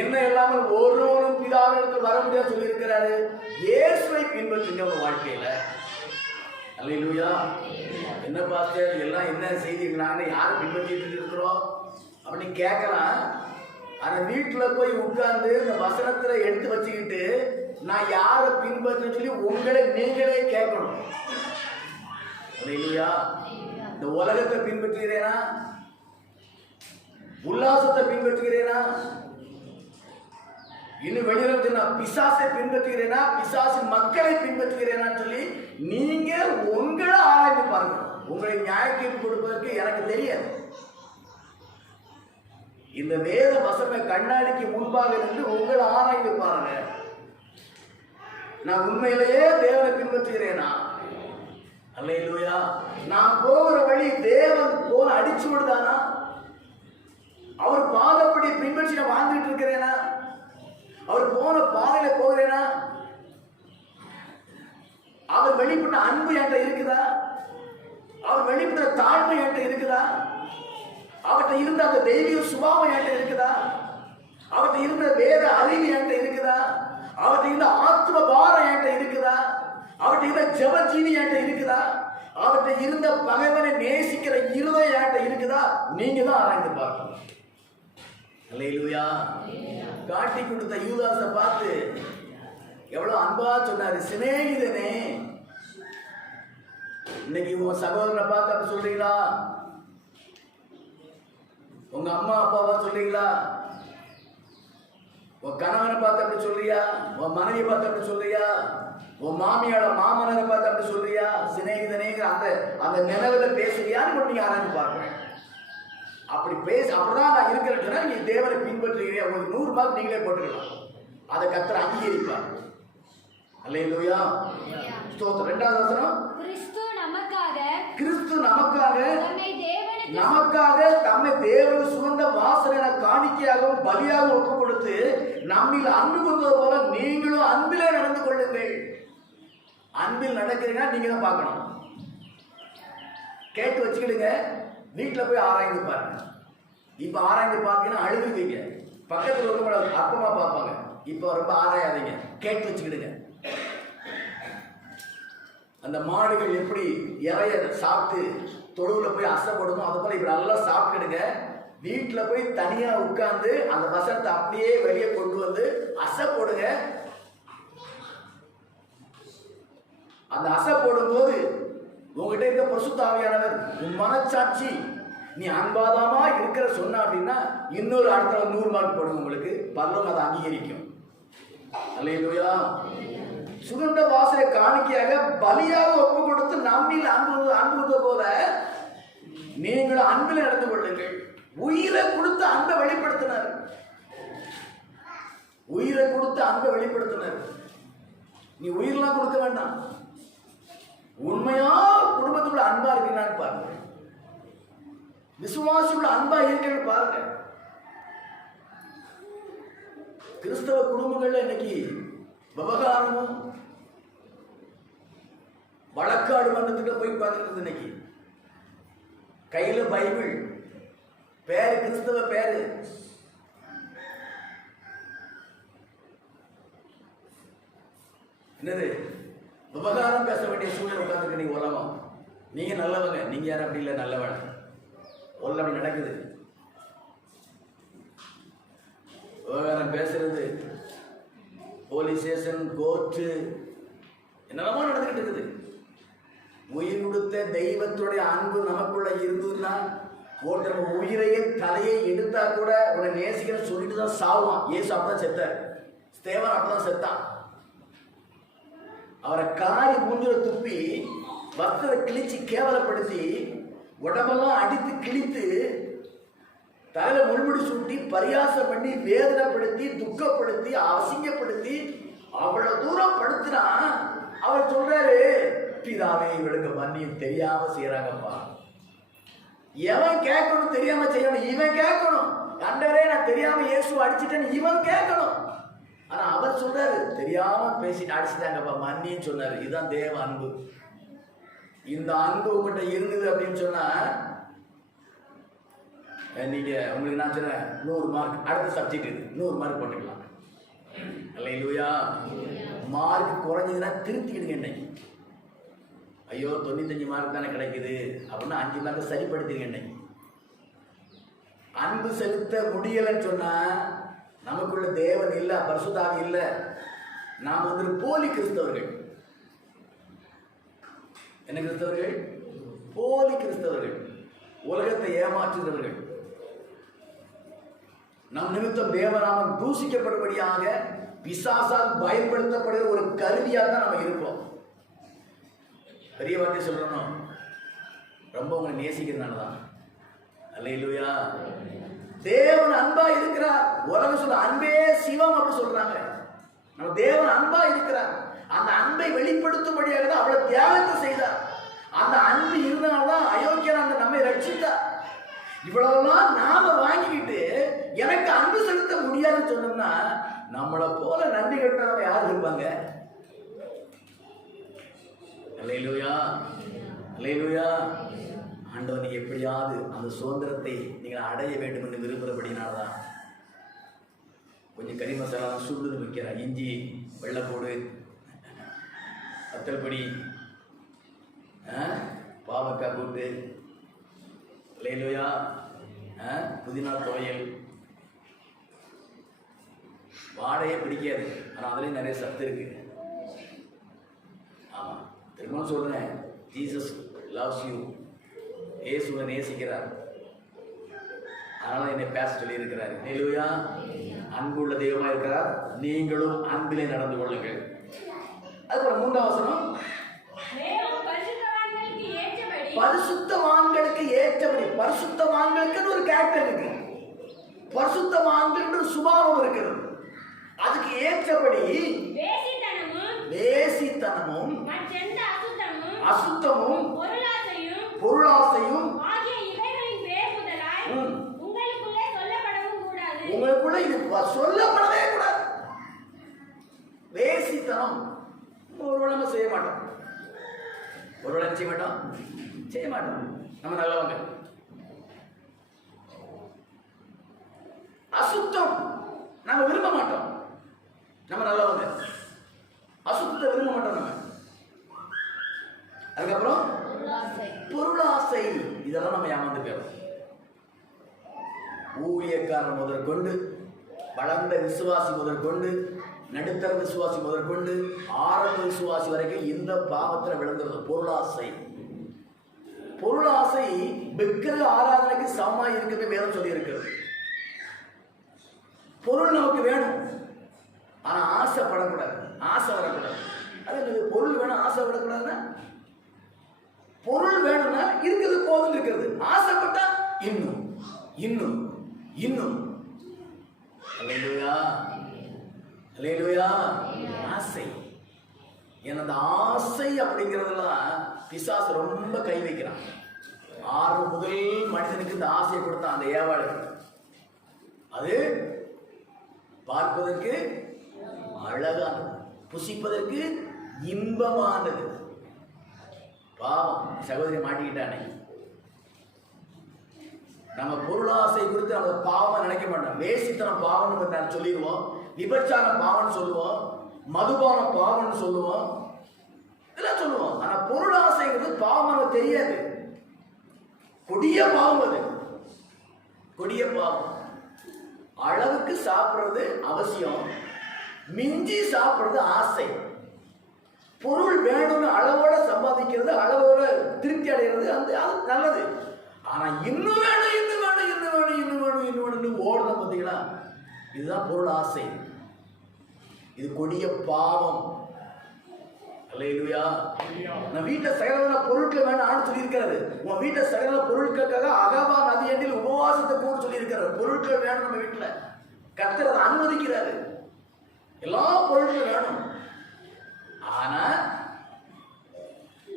என்ன இல்லாமல் ஒருவரும் பிதாவிடத்தில் வர முடியாது சொல்லி இருக்கிறாரு. இயேசுவை பின்பற்றுங்க உங்க வாழ்க்கையில. அல்லேலூயா. என்ன பாஸ்டர் எல்லாம் என்ன செய்தி, நாங்க யாரை பின்பற்றிட்டு இருக்கிறோம் அப்படின்னு கேட்கலாம். ஆனா வீட்டுல போய் உட்கார்ந்து இந்த வசனத்துல எடுத்து வச்சுக்கிட்டு நான் யாரை பின்பற்ற சொல்லி உங்களை நீங்களே கேட்கணும். அல்லேலூயா. இந்த உலகத்தை பின்பற்றுகிறேனா, உல்லாசத்தை பின்பற்றுகிறேனா, இன்னும் வெளியில பிசாசை பின்பற்றுகிறேனா, பிசாசின் மக்களை பின்பற்றுகிறேனா சொல்லி நீங்க உங்களை ஆராய்ந்து பாருங்க. உங்களை நியாய தீர்ப்பு கொடுப்பதற்கு எனக்கு தெரியாது. இந்த வேத வசன கண்ணாடிக்கு முன்பாக இருந்து உங்களை ஆராய்ந்து பாருங்க. நான் உண்மையிலேயே தேவனை பின்பற்றுகிறேனா? அல்லேலூயா. நான் போகிற வழி தேவன் போல அடிச்சு விடுதானா? அவர் பாதப்படி பின்பற்றி நான் வாழ்ந்துட்டு இருக்கிறேனா? அவர் போன பாதையில போகிறேனா? அவர் வெளிப்பட்ட அன்பு என்கிட்ட இருக்குதா? அவர் வெளிப்பட்ட தாழ்மை என்கிட்ட இருக்குதா? அவர்கிட்ட இருந்த அந்த தெய்வீக சுபாவம் என்கிட்ட இருக்குதா? அவர்கிட்ட இருந்த வேத அறிவு என்கிட்ட இருக்குதா? அவர்கிட்ட இருந்த ஆத்ம பாரம் என்கிட்ட இருக்குதா? அவர்கிட்ட இருந்த ஜெப ஜீவி என்கிட்ட இருக்குதா? அவர்கிட்ட இருந்த பகைவனை நேசிக்கிற இருதயம் யார்கிட்ட இருக்குதா? நீங்க தான் ஆராய்ந்து பார்க்கணும். அல்லேலூயா. காட்டி கொடுத்த யூதாசை பார்த்து எவ்வளவு அன்பா சொன்னாரு, சிநேகிதனே. இன்னைக்கு உங்க சகோதரனை பார்த்து அப்படி சொல்றீங்களா? உங்க அம்மா அப்பாவா சொல்றீங்களா? உன் கணவனை பார்த்து அப்படி சொல்றியா? உன் மனைவியை பார்த்து அப்படி சொல்றியா? உன் மாமியோட மாமனரை பார்த்து அப்படி சொல்றியா? சிநேகிதனேங்கிற அந்த அந்த நினைவுல பேசுறியான்னு நீங்க ஆராய்ந்து பார்க்கிறேன். அப்படி அப்படிதான் நான் இருக்கிறேன்னா நீ தேவனை பின்பற்றுகிறீங்க. உங்களுக்கு 100 மார்க் நீங்களே போட்டுக்கலாம். அதை கர்த்தர் அங்கீகரிப்பார். அல்லேலூயா. ஸ்தோத்திரம். 2வது வசனம், கிறிஸ்து நமக்காக தம்மை தேவனுக்கு சுகந்த வாசனை காணிக்கையாகவும் பலியாகவும் ஒப்புக் கொடுத்து நம்மில் அன்பு கொண்டது போல நீங்களும் அன்பிலே நடந்து கொள்ளுங்கள். அன்பில் நடக்கிறீங்கன்னா நீங்க தான் பார்க்கணும். கேட்டு வச்சுக்கிடுங்க. வீட்டில் போய் ஆராய்ந்து பாருங்க. இப்ப ஆராய்ந்து பார்த்தீங்கன்னா அழுகுவீங்க. பக்கத்தில் உள்ளவங்கள அற்பமா பார்ப்பாங்க. இப்ப ரொம்ப ஆராயாதீங்க, கேட்டு வச்சுக்கிடுங்க. அந்த மாடுகள் எப்படி இறைய சாப்பிட்டு தொழுவுல போய் அசைப்படுமோ அது போல இப்ப நல்லா சாப்பிட்டுடுங்க. வீட்டுல போய் தனியா உட்கார்ந்து அந்த வசனத்தை அப்படியே வெளியே கொண்டு வந்து அசை போடுங்க. அந்த அசை போடும்போது உங்ககிட்ட இருக்க பரிசுத்த ஆவியானவர் உன் மனச்சாட்சி நீ அன்பாதாமா இருக்கிற சொன்ன அப்படின்னா இன்னொரு அடுத்த 100 மார்க் போடுங்க. உங்களுக்கு பரலோகம் அதை அங்கீகரிக்கும். அல்லேலூயா. சுகந்த வாசனை காணிக்கையாக பலியாக ஒப்பு கொடுத்து நம்மில் அன்பு போல நீங்களும் அன்பில் நடந்து கொள்ளுங்கள். உயிரை கொடுத்து அன்பை வெளிப்படுத்தினார். உயிரை கொடுத்து அன்பை வெளிப்படுத்தினார். நீ உயிரெல்லாம் கொடுக்க வேண்டாம். உண்மையா குடும்பத்துக்குள்ள அன்பா இருக்கீங்களான்னு பாருங்க. விசுவாசிக்குள்ள அன்பா இருக்கீங்கன்னு பாருங்க. கிறிஸ்தவ குடும்பங்கள்ல இன்னைக்கு விவகாரமும் வழக்காடு மன்றத்துக்கு போய் பார்த்துக்கிறது. இன்னைக்கு கையில பைபிள், பேரு கிறிஸ்தவ பேரு, என்னது விவகாரம் பேச வேண்டிய சூழ்நிலை உட்காந்துருக்கு. நீங்க உலகம், நீங்க நல்லவங்க, நீங்க யாரும் அப்படி இல்லை, நல்லவன். உலகம் அப்படி நடக்குது. விவகாரம் பேசுறது, போலீஸ் ஸ்டேஷன், கோர்ட்டு, என்னென்னமோ நடந்துகிட்டு இருக்குது. உயிர் கொடுத்த தெய்வத்துடைய அன்பு நமக்குள்ள இருந்ததுன்னா ஒருத்தர் உயிரையே தலையை எடுத்தா கூட உன்னை நேசிக்கிற சொல்லிட்டு தான் சாவான். இயேசு அப்பதான் செத்தார். ஸ்தேவான் அப்பதான் செத்தான். அவரை காரி மூஞ்சில துப்பி வஸ்திரத்தை கிழிச்சு கேவலப்படுத்தி உடம்பெல்லாம் அடித்து கிழித்து தலையில முள்முடி சூட்டி பரியாசம் பண்ணி வேதனைப்படுத்தி துக்கப்படுத்தி அசிங்கப்படுத்தி அவ்வளவு தூரம் படுத்தினா அவர் சொல்றாரு, பிதாவே இவளுக்கு மன்னியும் தெரியாம செய்யறாங்கப்பா. எவன் கேட்கணும்? தெரியாம செய்யணும். இவன் கேட்கணும். ஆண்டவரே நான் தெரியாம இயேசு அடிச்சிட்டேன்னு இவன் கேட்கணும். ஆனா அவர் சொல்றாரு, தெரியாம பேசிட்டு அடிச்சுட்டாங்கப்பா, மன்னின்னு சொன்னாரு. இதுதான் தேவ அன்பு. இந்த அன்பு உங்கள்கிட்ட இருந்தது அப்படின்னு சொன்னா நீங்க உங்களுக்கு நான் சொன்னேன் 100 மார்க். அடுத்த சப்ஜெக்ட் இது 100 மார்க் போட்டுக்கலாம். அல்லேலூயா. மார்க் குறைஞ்சதுன்னா திருத்திக்கிடுங்க. இன்னைக்கு ஐயோ 95 மார்க் தானே கிடைக்குது அப்படின்னா 5 மார்க் சரிப்படுத்திடுங்க. இன்னைக்கு அன்பு செலுத்த முடியலன்னு சொன்னா நமக்குள்ள தேவன் இல்லை, பரிசுத்தாவி இல்லை. நாம் வந்து போலி கிறிஸ்தவர்கள். என்ன கிறிஸ்தவர்கள்? போலி கிறிஸ்தவர்கள், உலகத்தை ஏமாற்றுகிறவர்கள். நம் நிமித்தம் தேவநாமம் தூசிக்கப்படும்படியாக பிசாசால் பயன்படுத்தப்படுகிற ஒரு கருவியாக தான் நம்ம இருப்போம். பெரிய வார்த்தை சொல்லணும், ரொம்ப உங்களை நேசிக்கிறதுனால தான். அல்லேலூயா. தேவன் அன்பா இருக்கிறார். உலகம் சொல்ல அன்பே சிவம் அப்படி சொல்றாங்க. நம்ம தேவன் அன்பா இருக்கிறார். அந்த அன்பை வெளிப்படுத்தும்படியாக தான் அவ்வளவு தியாகத்தை செய்தார். அந்த அன்பு இருந்தனால்தான் அயோக்கியனாக நம்மை ரட்சித்தார். இவ்வளவுலாம் நாம வாங்கிக்கிட்டு எனக்கு அன்பு செலுத்த முடியாதுன்னு சொன்னோம்னா நம்மளை போல நன்றி கட்டணம் யார் இருப்பாங்க? அல்லேலூயா. அல்லேலூயா. ஆண்டவர் நீங்க எப்படியாவது அந்த சுதந்திரத்தை நீங்கள் அடைய வேண்டும் என்று விரும்புகிறபடினால்தான் கொஞ்சம் கறி மசாலா சுடுன்னு வைக்கிறேன். இஞ்சி, வெள்ளைப்பூடு, வத்தல் பொடி, கூட்டு, அல்லேலூயா, புதினா துவையல். வாடையே பிடிக்காது, ஆனால் அதுலேயும் நிறைய சத்து இருக்கு. ஆமாம், திரும்ப சொல்கிறேன், ஜீசஸ் லவ்ஸ் யூ. இயேசுவை நேசிக்கிறார், அதனால என்னை பேச சொல்லி இருக்கிறார். அல்லேலூயா, அன்புள்ள தெய்வமாக இருக்கிறார். நீங்களும் அன்பிலே நடந்து கொள்ளுங்கள். அதுக்கப்புறம் 3ஆம் வசனம், பரிசுத்தவான்களுக்கு ஏற்றபடி. பரிசுத்தவான்களுக்கு ஒரு கேரக்டர் இருக்கு, பரிசுத்தவான்களுக்கு ஒரு சுபாவம் இருக்கிறது. அதுக்கு ஏற்றபடி வேசித்தனமும் அசுத்தமும் பொருளாசையும் உங்களுக்குள்ள இது சொல்லப்படவே கூடாது. வேசித்தனம் ஒரு நம்ம செய்ய மாட்டோம், ஒரு செய்ய மாட்டோம். நம்ம நல்லவங்க. அசுத்தம் நம்ம விரும்ப மாட்டோம், நம்ம நல்லவங்க. அசுத்தத்தை விரும்ப மாட்டோம் நம்ம. அதுக்கப்புறம் பொருளாசை, இதெல்லாம் நம்ம ஏமாந்துக்கிறோம். ஊழியக்காரன் முதற்கொண்டு, வளர்ந்த விசுவாசி முதற்கொண்டு, நடுத்தர விசுவாசி முதற்கொண்டு, ஆரம்ப விசுவாசி வரைக்கும் இந்த பாவத்தில் விளங்குறது பொருளாசை. பொருளாசை விக்கிர ஆராதனைக்கு சமமா இருக்குது வேதம் சொல்லி இருக்கிறது. பொருள் நமக்கு வேணும், ஆனா ஆசைப்படக்கூடாது, ஆசை வரக்கூடாது. அது பொருள் வேணும், ஆசை விடக்கூடாதுன்னா, பொருள் வேணும்னா இருக்குது போதும் இருக்கிறது, ஆசைப்பட்டா இன்னும் இன்னும் இன்னும். அல்லேலூயா, அல்லேலூயா. ஆசை, எனது ஆசை அப்படிங்கிறதெல்லாம் பிசாசு ரொம்ப கை வைக்கிறான். 6 முதல் மனிதனுக்கு இந்த ஆசையை கொடுத்தான், அந்த ஏவாளுக்கு. அது பார்ப்பதற்கு அழகானது, புசிப்பதற்கு இன்பமானது. பாவம், சகோதரி மாட்டிக்கிட்டானே. நம்ம பொருளாசை குறித்து நம்ம பாவம் நினைக்க மாட்டோம். வேசித்தனம் பாவம்னு நான் சொல்லிடுவோம், விபச்சாரம் பாவம்னு சொல்லுவோம், மதுபானம் பாவம்னு சொல்லுவோம், இதெல்லாம் சொல்லுவோம். ஆனா பொருளாசைங்கிறது பாவம் நமக்கு தெரியாது. கொடிய பாவம், அது கொடிய பாவம். அளவுக்கு சாப்பிடுறது அவசியம், மிஞ்சி சாப்பிடுறது ஆசை. பொருள் வேணும்னு அளவோட சம்பாதிக்கிறது, அளவோட திருப்தி அடைகிறது, அது நல்லது. ஆனா இன்னும் வேணும், இன்னும் வேணும், இன்னும் வேணும், இன்னும் வேணும், இன்னும் வேணும் ஓடுத பார்த்தீங்களா, இதுதான் பொருள் ஆசை. இது கொடிய பாவம். அல்லேலூயா. நான் வீட்டில் சகல பொருட்கள் வேணும் சொல்லியிருக்காரு. உன் வீட்டில் சகல பொருட்களுக்காக அகவா நதியண்டில் உபவாசத்தை கூட சொல்லியிருக்காரு. பொருட்கள் வேணும் நம்ம வீட்டில், கர்த்தர் அதை அனுமதிக்கிறாரு. எல்லா பொருட்களும் வேணும், ஆனா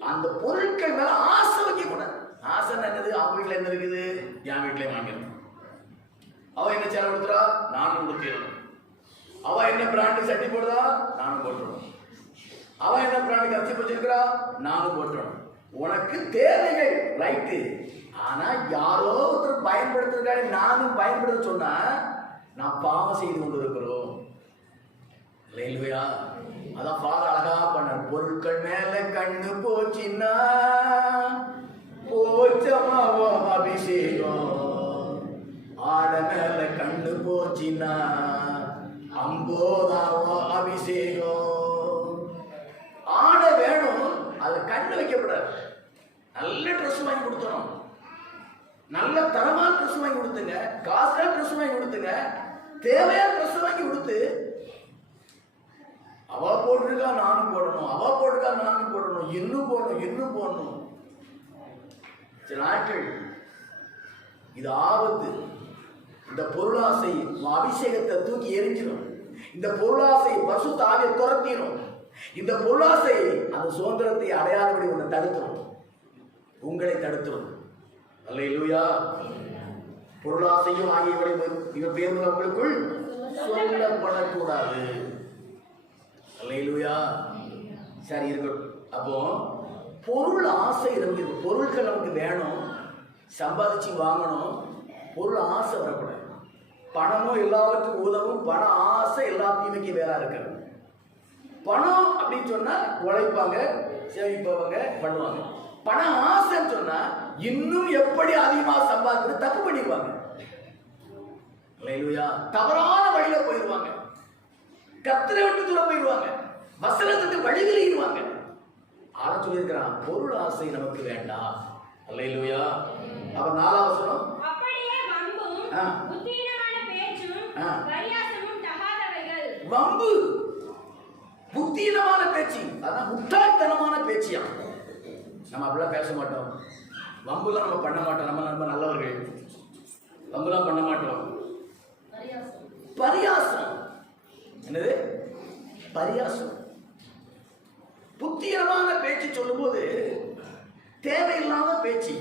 அந்த பொருட்கள் மேல ஆசை வைக்க கூடாது. ஆசை என்னது? அவங்க வீட்டுல என்ன இருக்குது, என் வீட்டிலே வாங்கிடணும். அவ என்ன சேலை கொடுத்துறா, நானும் கொடுத்துடணும். அவ என்ன பிராண்டு சட்டி போடுறா, நானும் போட்டுடணும். அவ என்ன பிராண்டு கட்சி வச்சிருக்கிறா, நானும் போட்டுடணும். உனக்கு தேவைகள் ரைட்டு, ஆனா யாரோ ஒருத்தர் பயன்படுத்துறதுக்காக நானும் பயன்படுத்த சொன்னா நான் பாவம் செய்து கொண்டு இருக்கிறோம். இல்லையா? அதான் ஃபாதர் அழகா பண்ணார். பொருட்கள் மேல கண்ணு போச்சுன்னா போச்சமாவோ அபிஷேகம், ஆட மேல கண்ணு போச்சுன்னா அம்போதாவோ அபிஷேகம். ஆட வேணும், அதுல கண்ணு வைக்கப்படாது. நல்ல ட்ரெஸ் வாங்கி கொடுத்தணும், நல்ல தரமான ட்ரெஸ் வாங்கி கொடுத்துங்க, காசுல ட்ரெஸ் வாங்கி கொடுத்துங்க, தேவையான ட்ரெஸ் வாங்கி கொடுத்து அவ போட்டிருக்கா நானும் போடணும், அவ போட்டிருக்கா நானும் போடணும், இன்னும் போடணும், இன்னும் போடணும். சில நாட்கள் இது ஆபத்து. இந்த பொருளாசை அபிஷேகத்தை தூக்கி எரிஞ்சிடும். இந்த பொருளாசை பரிசுத்த ஆவியை துரத்திடும். இந்த பொருளாசை அந்த சுதந்திரத்தை அடையாதபடி உன்னை தடுத்துடும், உங்களை தடுத்துடும். அல்லேலூயா. பொருளாசையும் ஆகியவரை உங்களுக்குள் சொல்லப்படக்கூடாது. அல்லேலூயா. சரி, இருக்கட்டும். அப்போ பொருள் ஆசை இருக்கு. பொருட்கள் நமக்கு வேணும், சம்பாதிச்சு வாங்கணும், பொருள் ஆசை வரக்கூடாது. பணமும் எல்லாத்துக்கும் உதவும், பண ஆசை எல்லா தீமைக்கும் வேற இருக்கிறது. பணம் அப்படின்னு சொன்னா உழைப்பாங்க, சேமிப்பவங்க, பண்ணுவாங்க. பண ஆசைன்னு சொன்னா சொன்னா இன்னும் எப்படி அதிகமா சம்பாதிக்கிறது தப்பு பண்ணிடுவாங்க. அல்லேலூயா. தவறான வழியில போயிடுவாங்க, கர்த்தரை விட்டு தூரம் போயிடுவாங்க, வசனத்துக்கு வழிவிலகிடுவாங்க. ஆனா சொல்லியிருக்கிறான், பொருள் ஆசை நமக்கு வேண்டாம். அல்லேலூயா. அவர் 4ஆம் வசனம், அப்படியே வம்பும் புத்தியீனமான பேச்சும் பரியாசமும் தகாதவைகள். வம்பு புத்தியீனமான பேச்சு, அதான் முட்டாள்தனமான பேச்சியா. நம்ம அப்படிலாம் பேச மாட்டோம், வம்புலாம் நம்ம பண்ண மாட்டோம். நம்ம நல்லவர்கள், வம்புலாம் பண்ண மாட்டோம். பரியாசம், என்னது பரியாசம், புத்தியீனமான பேச்சு சொல்லும்போது தேவையில்லாத பேச்சு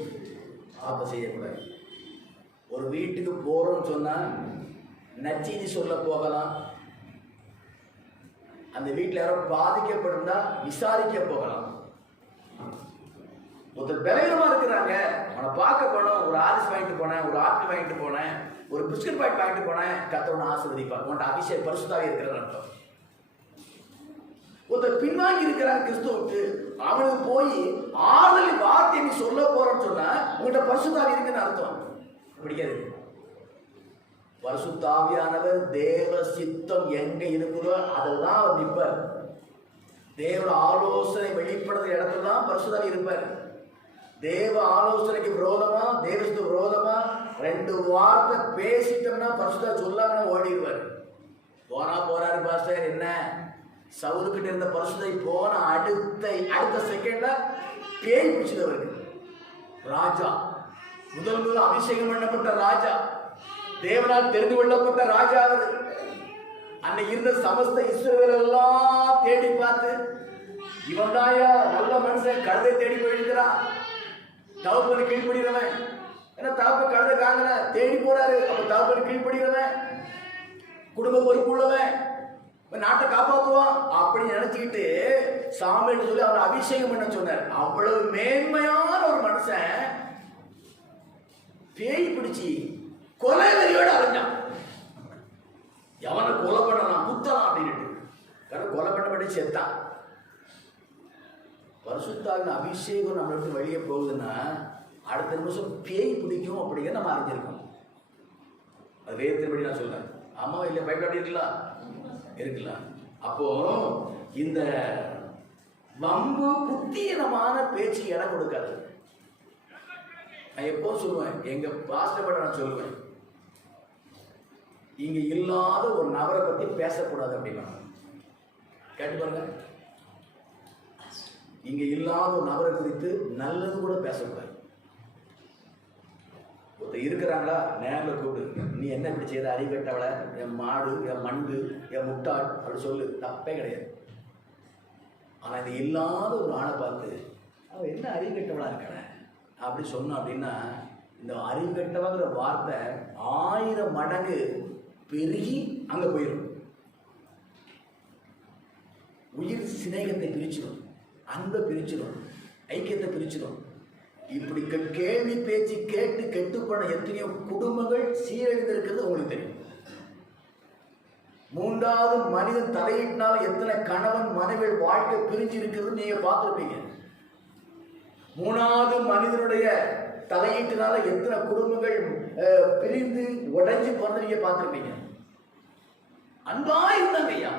ஆப்ப செய்யக்கூடாது. ஒரு வீட்டுக்கு போறோம்னு சொன்னா நச்சீதி சொல்ல போகலாம், அந்த வீட்டில் யாரோ பாதிக்கப்பட்டிருந்தா விசாரிக்க போகலாம். ஒருத்தர் பலவீனமா இருக்கிறாங்க, அவனை பார்க்க போனோம், ஒரு ஆரிஸ் வாங்கிட்டு போனேன், ஒரு ஆப்பிள் வாங்கிட்டு போனேன், ஒரு பிஸ்கட் பாக்கெட் வாங்கிட்டு போனேன், கர்த்தர் ஆசீர்வதிப்பார். உன்ட்ட அபிஷேகம் பரிசுத்தாவே இருக்கிறது அர்த்தம். ஒருத்தர் பின்வாங்கி இருக்கிறாங்க கிறிஸ்துவுக்கு, அவனுக்கு போய் ஆறுதல் வார்த்தை நீ சொல்ல போறன்னு சொன்னா உங்கள்கிட்ட பரிசுத்தாவி இருக்குன்னு அர்த்தம். பிடிக்காது. பரிசுத்தாவியானவர் தேவ சித்தம் எங்க இருக்குதோ அதெல்லாம் அவர் நிற்பார். தேவ ஆலோசனை வெளிப்படுற இடத்துல தான் பரிசுத்தாவி இருப்பார். தேவ ஆலோசனைக்கு விரோதமா, தேவத்துக்கு விரோதமா 2 வார்த்தை பேசிட்டோம்னா பரிசுத்தாவி சொல்லாம ஓடிடுவார். போறாரு பாஸ்டர், என்ன சவுலுக்கிட்ட இருந்த பரிசுத்தை போன அடுத்த செகண்ட்ல பேய் பிடிச்சதவருக்கு. ராஜா, முதல் அபிஷேகம் பண்ணப்பட்ட ராஜா, தேவனால் தெரிந்து கொள்ளப்பட்ட ராஜா அவர். அன்னைக்கு இருந்த சமஸ்த இஸ்ரவேல் எல்லாம் தேடி பார்த்து, இவன் தாயா நல்ல மனுஷன், கழுதை தேடி போயிருக்கிறான், தகப்பனு கீழ்படுகிறவன். ஏன்னா தகப்பன் கழுதை காங்கல தேடி போறாரு, அப்ப தகப்பனு கீழ்படுகிறவன், குடும்ப பொறுப்பு உள்ளவன், நாட்டை காப்பாற்றுவான் அப்படின்னு நினைச்சுக்கிட்டு சாமுவேல் சொல்லி அவனை அபிஷேகம் பண்ண சொன்னார். அவ்வளவு மேன்மையான ஒரு மனுஷன் பேய் பிடிச்சி கொலை வெறியோடு அலைஞ்சான். எவனை கொலை பண்ணலாம், குத்தலாம் அப்படின்னு. கொலை பண்ணப்பட்டு செத்தான். பரிசுத்தாவின் அபிஷேகம் நம்ம விட்டு வெளியே போகுதுன்னா அடுத்த நிமிஷம் பேய் பிடிக்கும் அப்படிங்கிற நம்ம அறிஞ்சிருக்கோம். அது வேதத்தின்படி நான் சொல்றேன். ஆமா இல்ல பைபிள் அப்படி இருக்கலாம். அப்போ இந்த வம்பு புத்தியீனமான பேச்சு இடம் கொடுக்காது. நான் எப்போ சொல்லுவேன், எங்க பாஸ்டர் பட நான் சொல்லுவேன், இங்க இல்லாத ஒரு நபரை பத்தி பேசக்கூடாது அப்படின்னா கேட்டு பாருங்க. இங்க இல்லாத ஒரு நபரை குறித்து நல்லது கூட பேசக்கூடாது. ஒருத்தர் இருக்கிறாங்களா, நேரில் கூப்பிடு, நீ என்ன இப்படி செய்த, அறிவெட்டவளை, என் மாடு, என் மண்டு, என் முட்டாள் அப்படி சொல்லு, தப்பே கிடையாது. ஆனா இது இல்லாத ஒரு ஆணை பார்த்து அவன் என்ன அறிவெட்டவளா இருக்கல அப்படி சொன்னான் அப்படின்னா, இந்த அறிவெட்டவங்கிற வார்த்தை 1000 மடங்கு பெருகி அங்க போயிடும். உயிர் சிநேகத்தை பிரிச்சிடும், அன்பை பிரிச்சிடும், ஐக்கியத்தை பிரிச்சிடும். இப்படி கேள்வி பேச்சு கேட்டு கெட்டுப்போன எத்தனையோ குடும்பங்கள் சீரழிந்திருக்கிறது உங்களுக்கு தெரியும். 3வது மனிதன் தலையிட்டால் எத்தனை கணவன் மனைவிகள் வாழ்க்கை பிரிஞ்சு இருக்கிறது நீங்க பார்த்துருப்பீங்க. 3வது மனிதனுடைய தலையீட்டினால எத்தனை குடும்பங்கள் பிரிந்து உடைஞ்சு போறது நீங்க பார்த்துருப்பீங்க. அன்பா இருந்தாங்க ஐயா,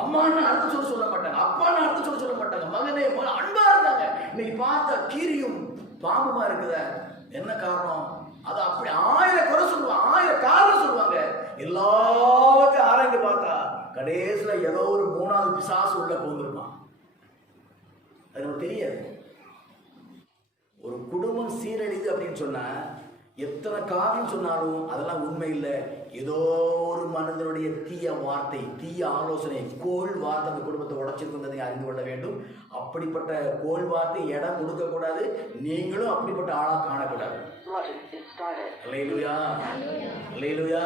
அம்மான்னு அர்த்தம் சொல்ல மாட்டாங்க, அப்பான்னு அர்த்தம் சொல்ல மாட்டாங்க, மகனே அன்பா இருந்தாங்க. இன்னைக்கு பார்த்தா கீரியும் பாம்புமா இருக்குத. என்ன காரணம்? அது அப்படி 1000 குறை சொல்லுவாங்க, 1000 காரணம் சொல்லுவாங்க. எல்லாத்தையும் ஆராய்ந்து பார்த்தா கடைசியில ஏதோ ஒரு 3வது பிசாசு உள்ள போந்திருப்பான். அது நமக்கு தெரியாது. ஒரு குடும்பம் சீரழிது அப்படின்னு சொன்னா எத்தனை காரணம் சொன்னாலும் அதெல்லாம் உண்மை இல்லை. ஏதோ ஒரு மனிதனுடைய தீய வார்த்தை, தீய ஆலோசனை, கோல் வார்த்தை அந்த குடும்பத்தை உடைச்சிருக்கிறதை அறிந்து கொள்ள வேண்டும். அப்படிப்பட்ட கோல் வார்த்தை இடம் கொடுக்க கூடாது. நீங்களும் அப்படிப்பட்ட ஆளா காணக்கூடாது. அல்லேலூயா, அல்லேலூயா.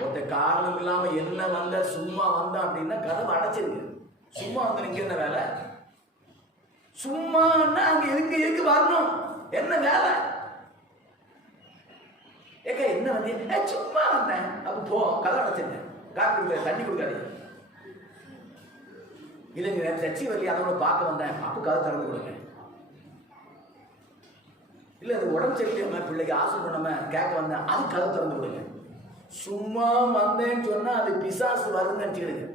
ஒருத்த காரணம் இல்லாம என்ன வந்த சும்மா வந்த அப்படின்னா கதவை அடைச்சிருக்கு. சும்மா வந்து இங்க என்ன வேலை? சும்மா அங்க எதுக்கு வரணும்? என்ன வேலை? ஏக்கா என்ன வந்து சும்மா வந்தேன், அப்ப போ, கதை அடைச்சிருந்தேன், காப்பி கொடுக்க, தண்ணி கொடுக்காதீங்க. இல்லைங்க சர்ச்சை வரலையே, அதோட பார்க்க வந்தேன், அப்போ கதை திறந்து கொடுங்க. இல்லை அது உடம்பு சரியில்லாம பிள்ளைக்கு ஆசை பண்ணாம கேட்க வந்தேன், அது கதை திறந்து விடுங்க. சும்மா வந்தேன்னு சொன்னா அது பிசாசு வருதுன்னு நினைச்சுக்கிடுங்க.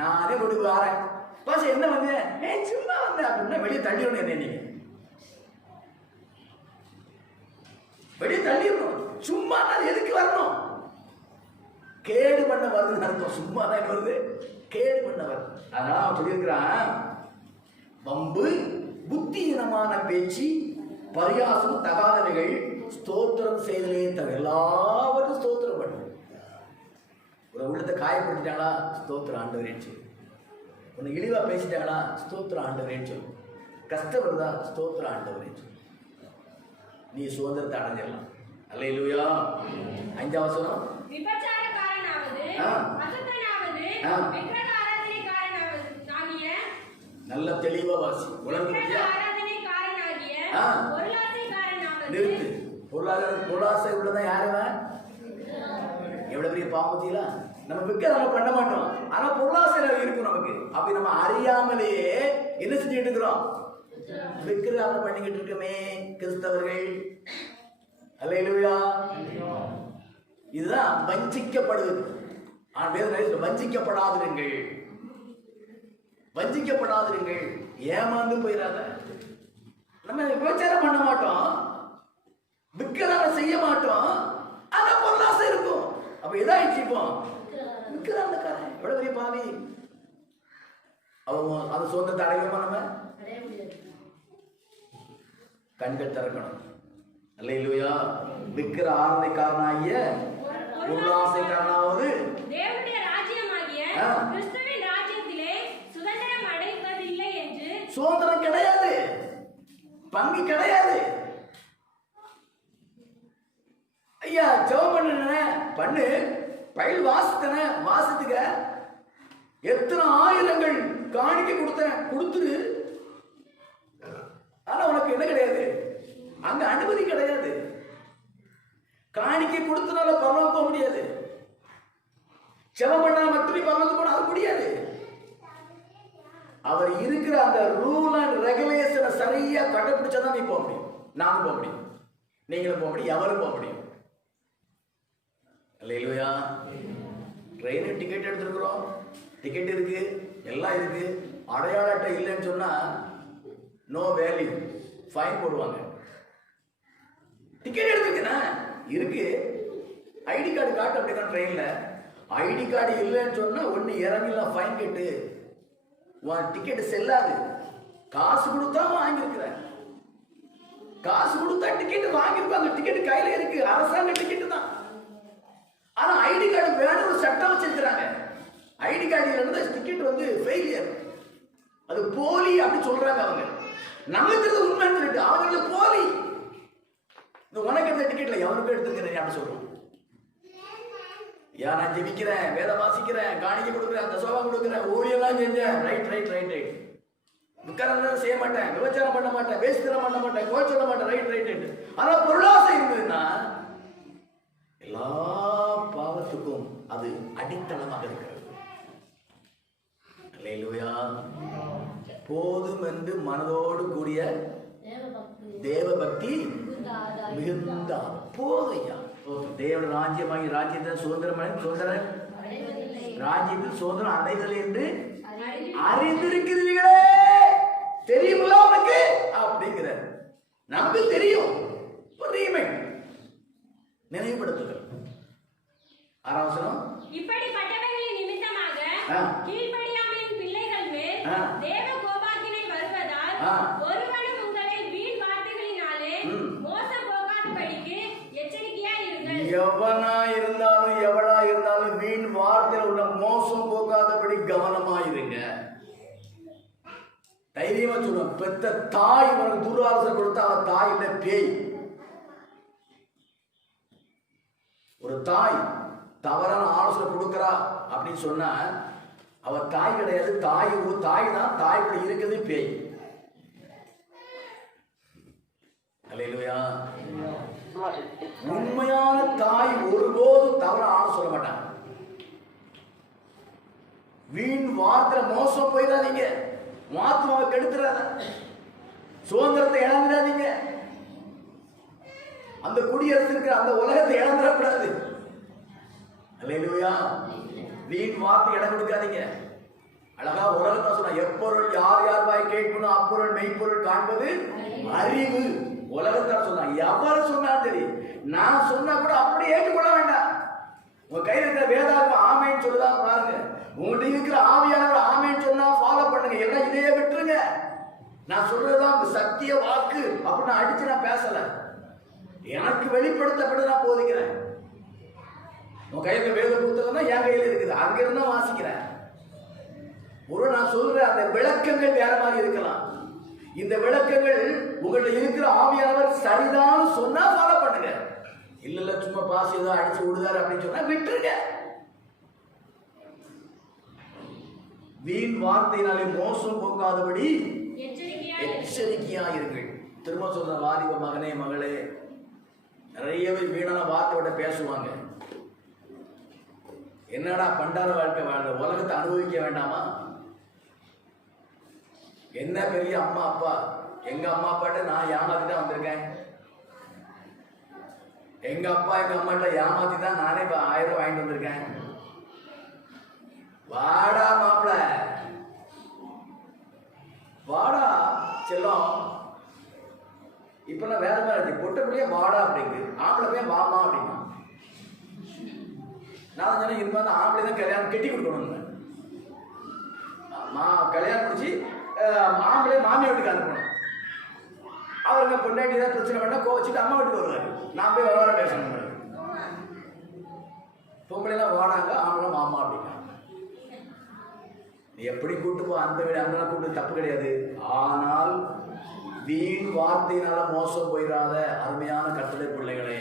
நானே கொண்டு வரேன் பாச என்ன வந்தேன், சும்மா வந்தேன் அப்படின்னா வெளியே தள்ளிடணும். என்ன நீங்க வெளியே தள்ளிடணும். சும்மா அது எதுக்கு வரணும்? கேடு பண்ண வருதுன்னு அர்த்தம். சும்மா தான் என்ன வருது, கேடு பண்ண வருது. அதனால அவன் சொல்லியிருக்கிறான், வம்பு, புத்தியினமான பேச்சு, பரியாசம், தகாதவைகள், ஸ்தோத்திரம் செய்தலே தவிர எல்லாவற்றும் ஸ்தோத்திரம் பண்ணு. ஒரு உள்ளத்தை காயப்படுத்திட்டாங்களா, ஸ்தோத்திரம் ஆண்டவரேன்னு சொல்லு. உன்னை இழிவா பேசிட்டாங்களா, ஸ்தோத்திரம் ஆண்டவரேன்னு சொல்லு. கஷ்டம் வருதா, ஸ்தோத்திரம் ஆண்டவரேன்னு சொல்லு. நீ சுதந்திரத்தை அடைஞ்சிடலாம். அல்லேலூயா. 5ஆம் வசனம், விபச்சாரக்காரனாவது, அசுத்தனாவது, விக்கிரக ஆராதனைக்காரனாகிய, நல்ல தெளிவா வாசி. விக்கிரக ஆராதனைக்காரனாகிய, பொருளாசைக்காரனாவது. நிறுத்து. பொருளாசை உள்ளதான் யாருவன்? எவ்வளவு பெரிய பாவத்தில நம்ம விக்கிரகம் பண்ண மாட்டோம், ஆனா பொருளாசை இருக்கும் நமக்கு. அப்படி நம்ம அறியாமலேயே என்ன செஞ்சுட்டு இருக்கிறோம், விக்கிரகம் பண்ணிக்கிட்டு இருக்கமே கிறிஸ்தவர்கள். அல்லேலூயா. இதுதான் வஞ்சிக்கப்படுவது. வஞ்சிக்கப்படாதிருங்கள், வஞ்சிக்கப்படாதிருங்கள், ஏமாந்து போயிடாத. நம்ம விபச்சாரம் பண்ண மாட்டோம், விக்கிரகம் செய்ய மாட்டோம், ஆனா பொருளாசை இருக்கும். அப்ப எதாயிடுச்சு, இப்போ விக்கிரகாரன் எவ்வளவு பெரிய பாவி. அவன் அது சொந்தத்தை அடையுமா? நம்ம கண்கள் திறக்கணும். அல்லேலூயா. விக்கிர ஆராதனைக்காரனாகிய, பொருளாசைக்காரனாவது தேவனுடைய ராஜ்யமாகிய கிறிஸ்துவின் ராஜ்யத்திலே சுதந்திரம் அடைவதில்லை என்று. சுதந்திரம் கிடையாது, பங்கு கிடையாது. ஐயா ஜெபம் பண்ணு, பயில் வாசித்துக்க, எத்தனை ஆயிரங்கள் காணிக்க கொடுத்துரு. ஆனா உனக்கு என்ன கிடையாது, அங்க அனுமதி கிடையாது. காணிக்கை கொடுத்தனால பரலோகம் போக முடியாது, ஜெபம் பண்ணா மட்டுமே பரலோகம் போன அது முடியாது. அவர் இருக்கிற அந்த ரூல் அண்ட் ரெகுலேஷனை சரியா கடைபிடிச்சாதான் நீ போக முடியும். நானும் போக முடியும், நீங்களும் போக முடியும், எவரும் போக முடியும். அல்லேலூயா. ட்ரெயின் டிக்கெட் எடுத்துருக்குறோம், டிக்கெட் இருக்கு, எல்லாம் இருக்கு. அடையாள அட்டை இல்லைன்னு சொன்னா நோ வேல்யூ, ஃபைன் போடுவாங்க. டிக்கெட் எடுத்துருக்குண்ணா இருக்கு, ஐடி கார்டு காட்டு அப்படின்னா ட்ரெயின்ல. ஐடி கார்டு இல்லைன்னு சொன்னா ஒன்னு இறங்கிடலாம், ஃபைன் கேட்டு டிக்கெட் செல்லாது. காசு கொடுத்தா வாங்கியிருக்கிற, காசு கொடுத்தா டிக்கெட் வாங்கியிருப்பாங்க. டிக்கெட் கையில இருக்கு, அரசாங்க டிக்கெட் தான். ஆனா ஐடி கார்டு வேணும் ஒரு சட்டம் வச்சிருக்கிறாங்க. ஐடி கார்டு இல்லைன்னா டிக்கெட் வந்து ஃபெயிலியர், அது போலி அப்படி சொல்றாங்க அவங்க. நமக்கு உண்மை இருக்கு, அவங்க போலி. இந்த உனக்கு எடுத்த டிக்கெட்ல எவனுக்கும் எடுத்துக்கிறேன் அப்படி சொல்றோம். நான் ஜெபிக்கிறேன், வேதம் வாசிக்கிறேன், காணிக்கை கொடுக்குறேன், தசோவா கொடுக்குறேன், ஊழியெல்லாம் செஞ்சேன், ரைட் ரைட் ரைட் ரைட். விக்கிரகம் செய்ய மாட்டேன், விபச்சாரம் பண்ண மாட்டேன், வேசித்தனம் பண்ண மாட்டேன், கோல் சொல்ல மாட்டேன், ரைட் ரைட் ரைட். ஆனா பொருளாசை இருந்ததுன்னா எல்லா பாவத்துக்கும் அது அடித்தளமாக இருக்கிறது. அல்லேலூயா. போதும் என்று மனதோடு கூடிய தேவ பக்தி மிகுந்த போதையா. தேவ ராஜ்யமாகி ராஜ்யத்தை சுதந்திரம் ராஜ்யத்தில் சுதந்திரம் அடைதல் என்று அறிந்திருக்கிறீர்களே, தெரியுங்களா உனக்கு அப்படிங்கிற. நமக்கு தெரியும், நினைவுபடுத்துதல். 6ஆம் வசனம், இப்படிப்பட்டவைகளின் நிமித்தமாக கீழ்ப்படியாமையின் பிள்ளைகள் மேல் தேவ கோபாக்கினை வருவதால் ஒருவனும் உங்களை வீண் வார்த்தைகளினாலே மோசம் போகாதபடிக்கு எச்சரிக்கையாய் இருங்கள். எவனா இருந்தாலும் எவளா இருந்தாலும் வீண் வார்த்தையில் உள்ள மோசம் போகாதபடி கவனமாயிருங்க. தைரியமா சொல்லுவோம். பெத்த தாய் உனக்கு துராசை கொடுத்தா அவ தாய் இல்ல பேய். ஒரு தாய் தவறான ஆலோசனை கொடுக்கறா அப்படின்னு சொன்னா அவ தாய் கிடையாது, தாய் தான். தாய்க்குள்ள இருக்கிறது பேய். அல்லேலூயா. உண்மையான தாய் ஒருபோதும் தவறான ஆலோசனை சொல்ல மாட்டாங்க. வீண் வார்த்தை மோசம் போயிடாதீங்க, ஆத்மாவை கெடுத்துறாத, சுதந்திரத்தை இழந்துடாதீங்க. அந்த குடியரசு இருக்கிற அந்த உலகத்தை இழந்துடக்கூடாது. அல்லேலூயா. வீண் வார்த்தை இடம் கொடுக்காதீங்க. அழகா உலகத்தை சொன்னா, எப்பொருள் யார் யார் வாய் கேட்கணும் அப்பொருள் மெய்ப்பொருள் காண்பது அறிவு. உலகத்தால் சொன்னா, எவரு சொன்னாலும் சரி, நான் சொன்னா கூட அப்படியே ஏற்றுக்கொள்ள வேண்டாம். உங்க கையில் இருக்கிற வேதாகம் ஆமைன்னு சொல்லுதா பாருங்க. உங்கள்கிட்ட இருக்கிற ஆவியானவர் ஆமைன்னு சொன்னா ஃபாலோ பண்ணுங்க. எல்லாம் இதையே விட்டுருங்க. நான் சொல்றதுதான் சத்திய வாக்கு அப்படின்னு அடிச்சு நான் பேசல. எனக்கு வெளிப்படுத்தப்பட்டு நான் போதிக்கிறேன். உன் கையில் வேத புத்தகம் தான் என் கையில் இருக்குது, அங்க இருந்தா வாசிக்கிறேன். ஒரு நான் சொல்ற அந்த விளக்கங்கள் வேற மாதிரி இருக்கலாம். இந்த விளக்கங்கள் உங்கள்ட்ட இருக்கிற ஆவியானவர் சரிதான் சொன்னா ஃபாலோ பண்ணுங்க. இல்ல சும்மா பாஸ் ஏதோ அடிச்சு விடுதாரு அப்படின்னு சொன்னா விட்டுருங்க. வீண் வார்த்தையினாலே மோசம் போக்காதபடி எச்சரிக்கையா இருங்கள். திரும்ப சொல்ற வாலிப மகனே மகளே, நிறைய பேர் வீணான வார்த்தையோட பேசுவாங்க. என்னடா பண்டார வாழ்க்கை வாழ்ந்த உலகத்தை அனுபவிக்க வேண்டாமா? என்ன பெரிய அம்மா அப்பா, எங்க அம்மா அப்பாட்ட நான் ஏமாத்தி தான் வந்திருக்கேன். எங்க அப்பா எங்க அம்மாட்ட ஏமாத்தி தான் நானே இப்ப 1000 வாங்கிட்டு வந்திருக்கேன். வாடா மாப்பிள, வாடா செல்லம். இப்ப நான் வேற மாதிரி இருக்கு. பொட்ட பிள்ளைய வாடா அப்படிங்கு, ஆம்பளை பையன் வாமா அப்படின்னா. நான் சொன்னேன், இது மாதிரி ஆம்பளை தான் கல்யாணம் கட்டி கொடுக்கணும். கல்யாணம் முடிச்சு ஆம்பளை மாமியா வீட்டுக்கு அனுப்பணும். அவருங்க பொண்டாட்டி தான் பிரச்சனை பண்ணா கோச்சிட்டு அம்மா வீட்டுக்கு வருவாரு. நான் போய் விவரம் பேசணும். பொம்பளைலாம் வாடாங்க, ஆம்பளை மாமா அப்படின்னா. நீ எப்படி கூட்டு போ, அந்த வீடு அந்த கூட்டு தப்பு கிடையாது. ஆனால் வீண் வார்த்தையினால மோசம் போயிடாத அருமையான கர்த்தருடைய பிள்ளைகளே.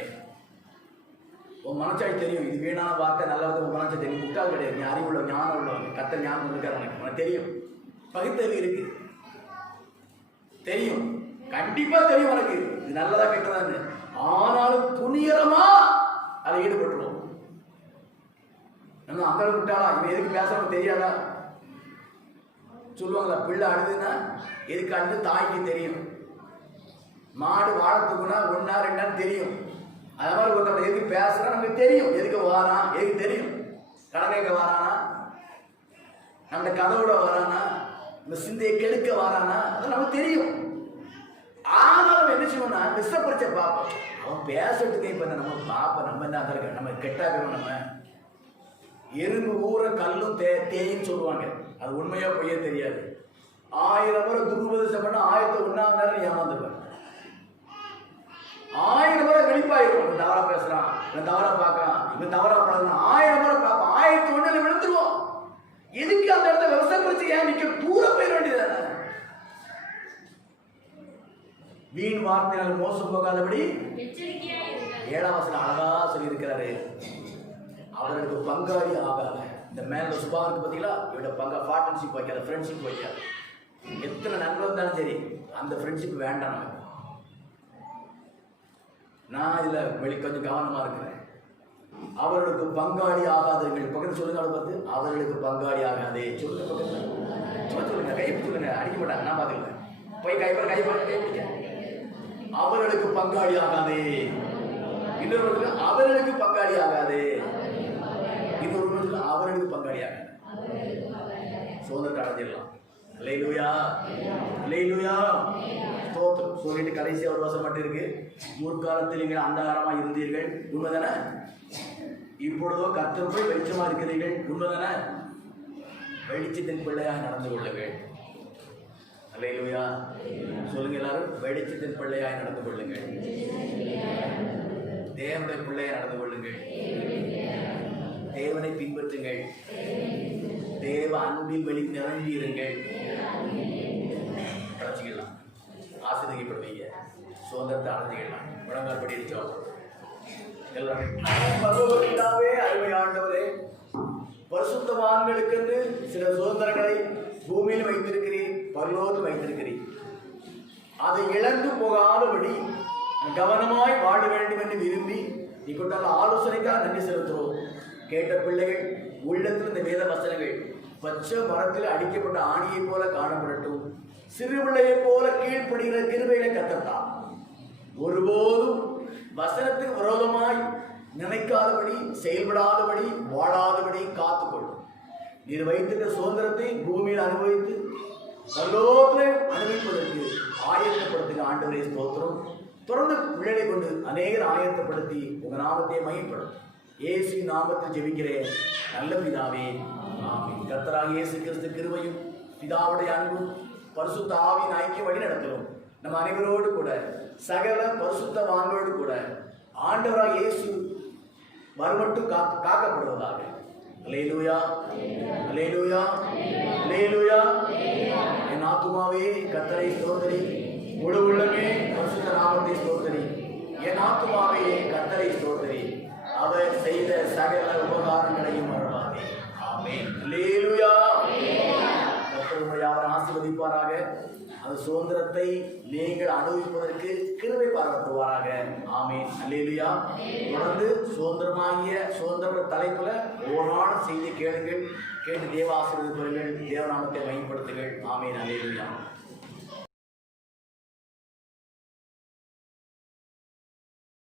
உன் மனசாட்சி தெரியும், இது வீணான வார்த்தை நல்லது. உன் மனசாட்சி தெரியும், முட்டாள் கிடையாது. நீ அறிவுள்ள ஞானம் உள்ளவங்க, கர்த்தர் ஞானம் இருக்காரு. உனக்கு தெரியும், பகுத்தறிவு இருக்கு, தெரியும், கண்டிப்பா தெரியும் உனக்கு இது நல்லதா கெட்டதான்னு. ஆனாலும் துணிகரமா அதை ஈடுபட்டுரும். நம்ம அந்த முட்டாளா, இவன் எதுக்கு பேசணும் தெரியாதா சொல்லுவாங்களா? பிள்ளை அழுதுன்னா எதுக்கு அழுது தாய்க்கு தெரியும். மாடு வாழத்துக்குன்னா 1 2 தெரியும். அது மாதிரி ஒருத்தவங்க எதுக்கு பேசுறா நமக்கு தெரியும். எதுக்கு வாரான் எதுக்கு தெரியும். கடற்க வாரானா, நம்ம கதவுட வரானா, இந்த சிந்தையை கெடுக்க வாரானா, அது நமக்கு தெரியும். ஆனாலும் என்ன செய்வோம்னா விசப்பரிச்ச பார்ப்போம். அவன் பேசுறதுக்கு இப்ப நம்ம பார்ப்போம். நம்ம என்ன இருக்க, நம்ம கெட்டாக்கிறோம். நம்ம எறும்பு ஊற கல்லும் தேயின்னு சொல்லுவாங்க. அது உண்மையா பொய்யே தெரியாது. 1000 முறை துருபதேசம் பண்ண 1001ஆம் நேரம் ஏமாந்துருவாங்க. 1000 முறை வெளிப்பாயிரும். இவன் தவறா பேசுறான், இவன் தவறா பார்க்கறான், இவன் தவறா பழகிறான். 1000 முறை பார்ப்போம். 1001 விழுந்துருவோம். எதுக்கு அந்த இடத்துல விவசாயம் பிரச்சனை ஏன் நிக்க? தூரம் போயிட வேண்டியதானே. வீண் வார்த்தையால் மோசம் போகாதபடி 7ஆம் வசனம் அழகா சொல்லி இருக்கிறாரு. அவர்களுக்கு பங்காளி ஆகாத. இந்த மேல சுபாவுக்கு பார்த்தீங்களா, இவட பங்கா பார்ட்னர்ஷிப் வைக்காத, ஃப்ரெண்ட்ஷிப் வைக்காத. எத்தனை நண்பர் இருந்தாலும் சரி, அந்த ஃப்ரெண்ட்ஷிப் வேண்டாம். நான் இதுல கொஞ்சம் கவனமா இருக்கிறேன். அவர்களுக்கு பங்காளி ஆகாதவர்கள் பக்கத்தில் சொல்லுங்க. அதை பார்த்து அவர்களுக்கு பங்காளி ஆகாதே சொல்லுங்க. பக்கத்தில் சொல்லுங்க, கை சொல்லுங்க. அடிக்க மாட்டாங்க, நான் பார்த்துக்கிறேன். போய் கைப்பட கைப்பிடிக்க. அவர்களுக்கு பங்காளி ஆகாதே. இன்னொரு அவர்களுக்கு பங்காளி ஆகாதே. இன்னொரு அவர்களுக்கு பங்காளி ஆகாது. சுதந்திரத்தை அடைஞ்சிடலாம். அல்லேலூயா, அல்லேலூயா, ஸ்தோத்திரம். சொல்லிட்டு கடைசி ஒரு வருஷம் மட்டும் இருக்கு. முற்காலத்தில் நீங்கள் அந்தகாரமா இருந்தீர்கள், உண்மைதானே? இப்பொழுதோ கர்த்தருக்குள் வெளிச்சமா இருக்கிறீர்கள், உண்மைதானே? வெளிச்சத்தின் பிள்ளையாக நடந்து கொள்ளுங்கள். அல்லேலூயா, சொல்லுங்க எல்லாரும். வெளிச்சத்தின் பிள்ளையாய் நடந்து கொள்ளுங்கள். தேவனுடைய பிள்ளையாய் நடந்து கொள்ளுங்கள். தேவனை பின்பற்றுங்கள். தேவ அன்பில் வெளி நிரம்பி இருங்கள். கடைச்சிக்கலாம், ஆசிரியப்படுவீங்க, சுதந்திரத்தை அடைஞ்சிக்கலாம். முழங்கால் படி அடிச்சோம் எல்லாமே. அருமை ஆண்டவரே, பரிசுத்தவான்களுக்கு சில சுதந்திரங்களை பூமியில் வைத்திருக்கிறீர், பரலோகத்தில் வைத்திருக்கிறீர். அதை இழந்து போகாதபடி கவனமாய் வாழ வேண்டும் என்று விரும்பி நீ கொண்டால் ஆலோசனைக்காக நன்றி செலுத்துவோம். கேட்ட பிள்ளைகள் உள்ளத்தில் இந்த வேத வசனங்கள் பச்சை மரத்தில் அடிக்கப்பட்ட ஆணியை போல காணப்படட்டும். சிறு பிள்ளையை போல கீழ்ப்படுகிற கிருபைகளை கத்தத்தான். ஒருபோதும் வசனத்துக்கு விரோதமாய் நினைக்காதபடி, செயல்படாதபடி, வாழாதபடி காத்துக்கொள்ளும். நீர் வைத்திருக்கிற சுதந்திரத்தை பூமியில் அனுபவித்து பரலோகத்தில் அனுபவிப்பதற்கு ஆயத்தப்படுத்துகிற ஆண்டவரே ஸ்தோத்திரம். தொடர்ந்து பிள்ளைகளை கொண்டு அநேகர் ஆயத்தப்படுத்தி உங்க நாமத்தை மையப்படும். இயேசு நாமத்தில் ஜெபிக்கிறேன் நல்ல பிதாவே, ஆமென். கர்த்தராகிய இயேசு கிறிஸ்து கிருபையும் பிதாவுடைய அன்பும் பரிசுத்த ஆவியின் ஐக்கிய வழி நடத்தலும் நம்ம அனைவரோடு கூட சகல பரிசுத்தவான்களோடு கூட ஆண்டவராகிய இயேசு மறுமட்டும் காக்கப்படுவதாக. அல்லேலூயா, அல்லேலூயா, அல்லேலூயா. என் ஆத்துமாவே கர்த்தரை ஸ்தோத்திரி, முழு உள்ளமே பரிசுத்த நாமத்தை ஸ்தோத்திரி. என் ஆத்துமாவே கர்த்தரை ஸ்தோத்திரி, அவர் செய்த சகல உபகாரங்களையும் மறவாதே. ஆமென். அல்லேலூயா. கர்த்தர் உங்களை அவர் ஆசீர்வதிப்பாராக. அந்த சுதந்திரத்தை நீங்கள் அனுபவிப்பதற்கு கிருபை பாராட்டுவாராக. ஆமென். அல்லேலூயா. தொடர்ந்து சுதந்திர தலைப்புல ஒவ்வொரு நாளும் செய்தி கேளுங்கள், கேட்டு தேவ ஆசீர்வதிப்பீர்கள், தேவநாமத்தை மையப்படுத்துங்கள். ஆமென். அல்லேலூயா.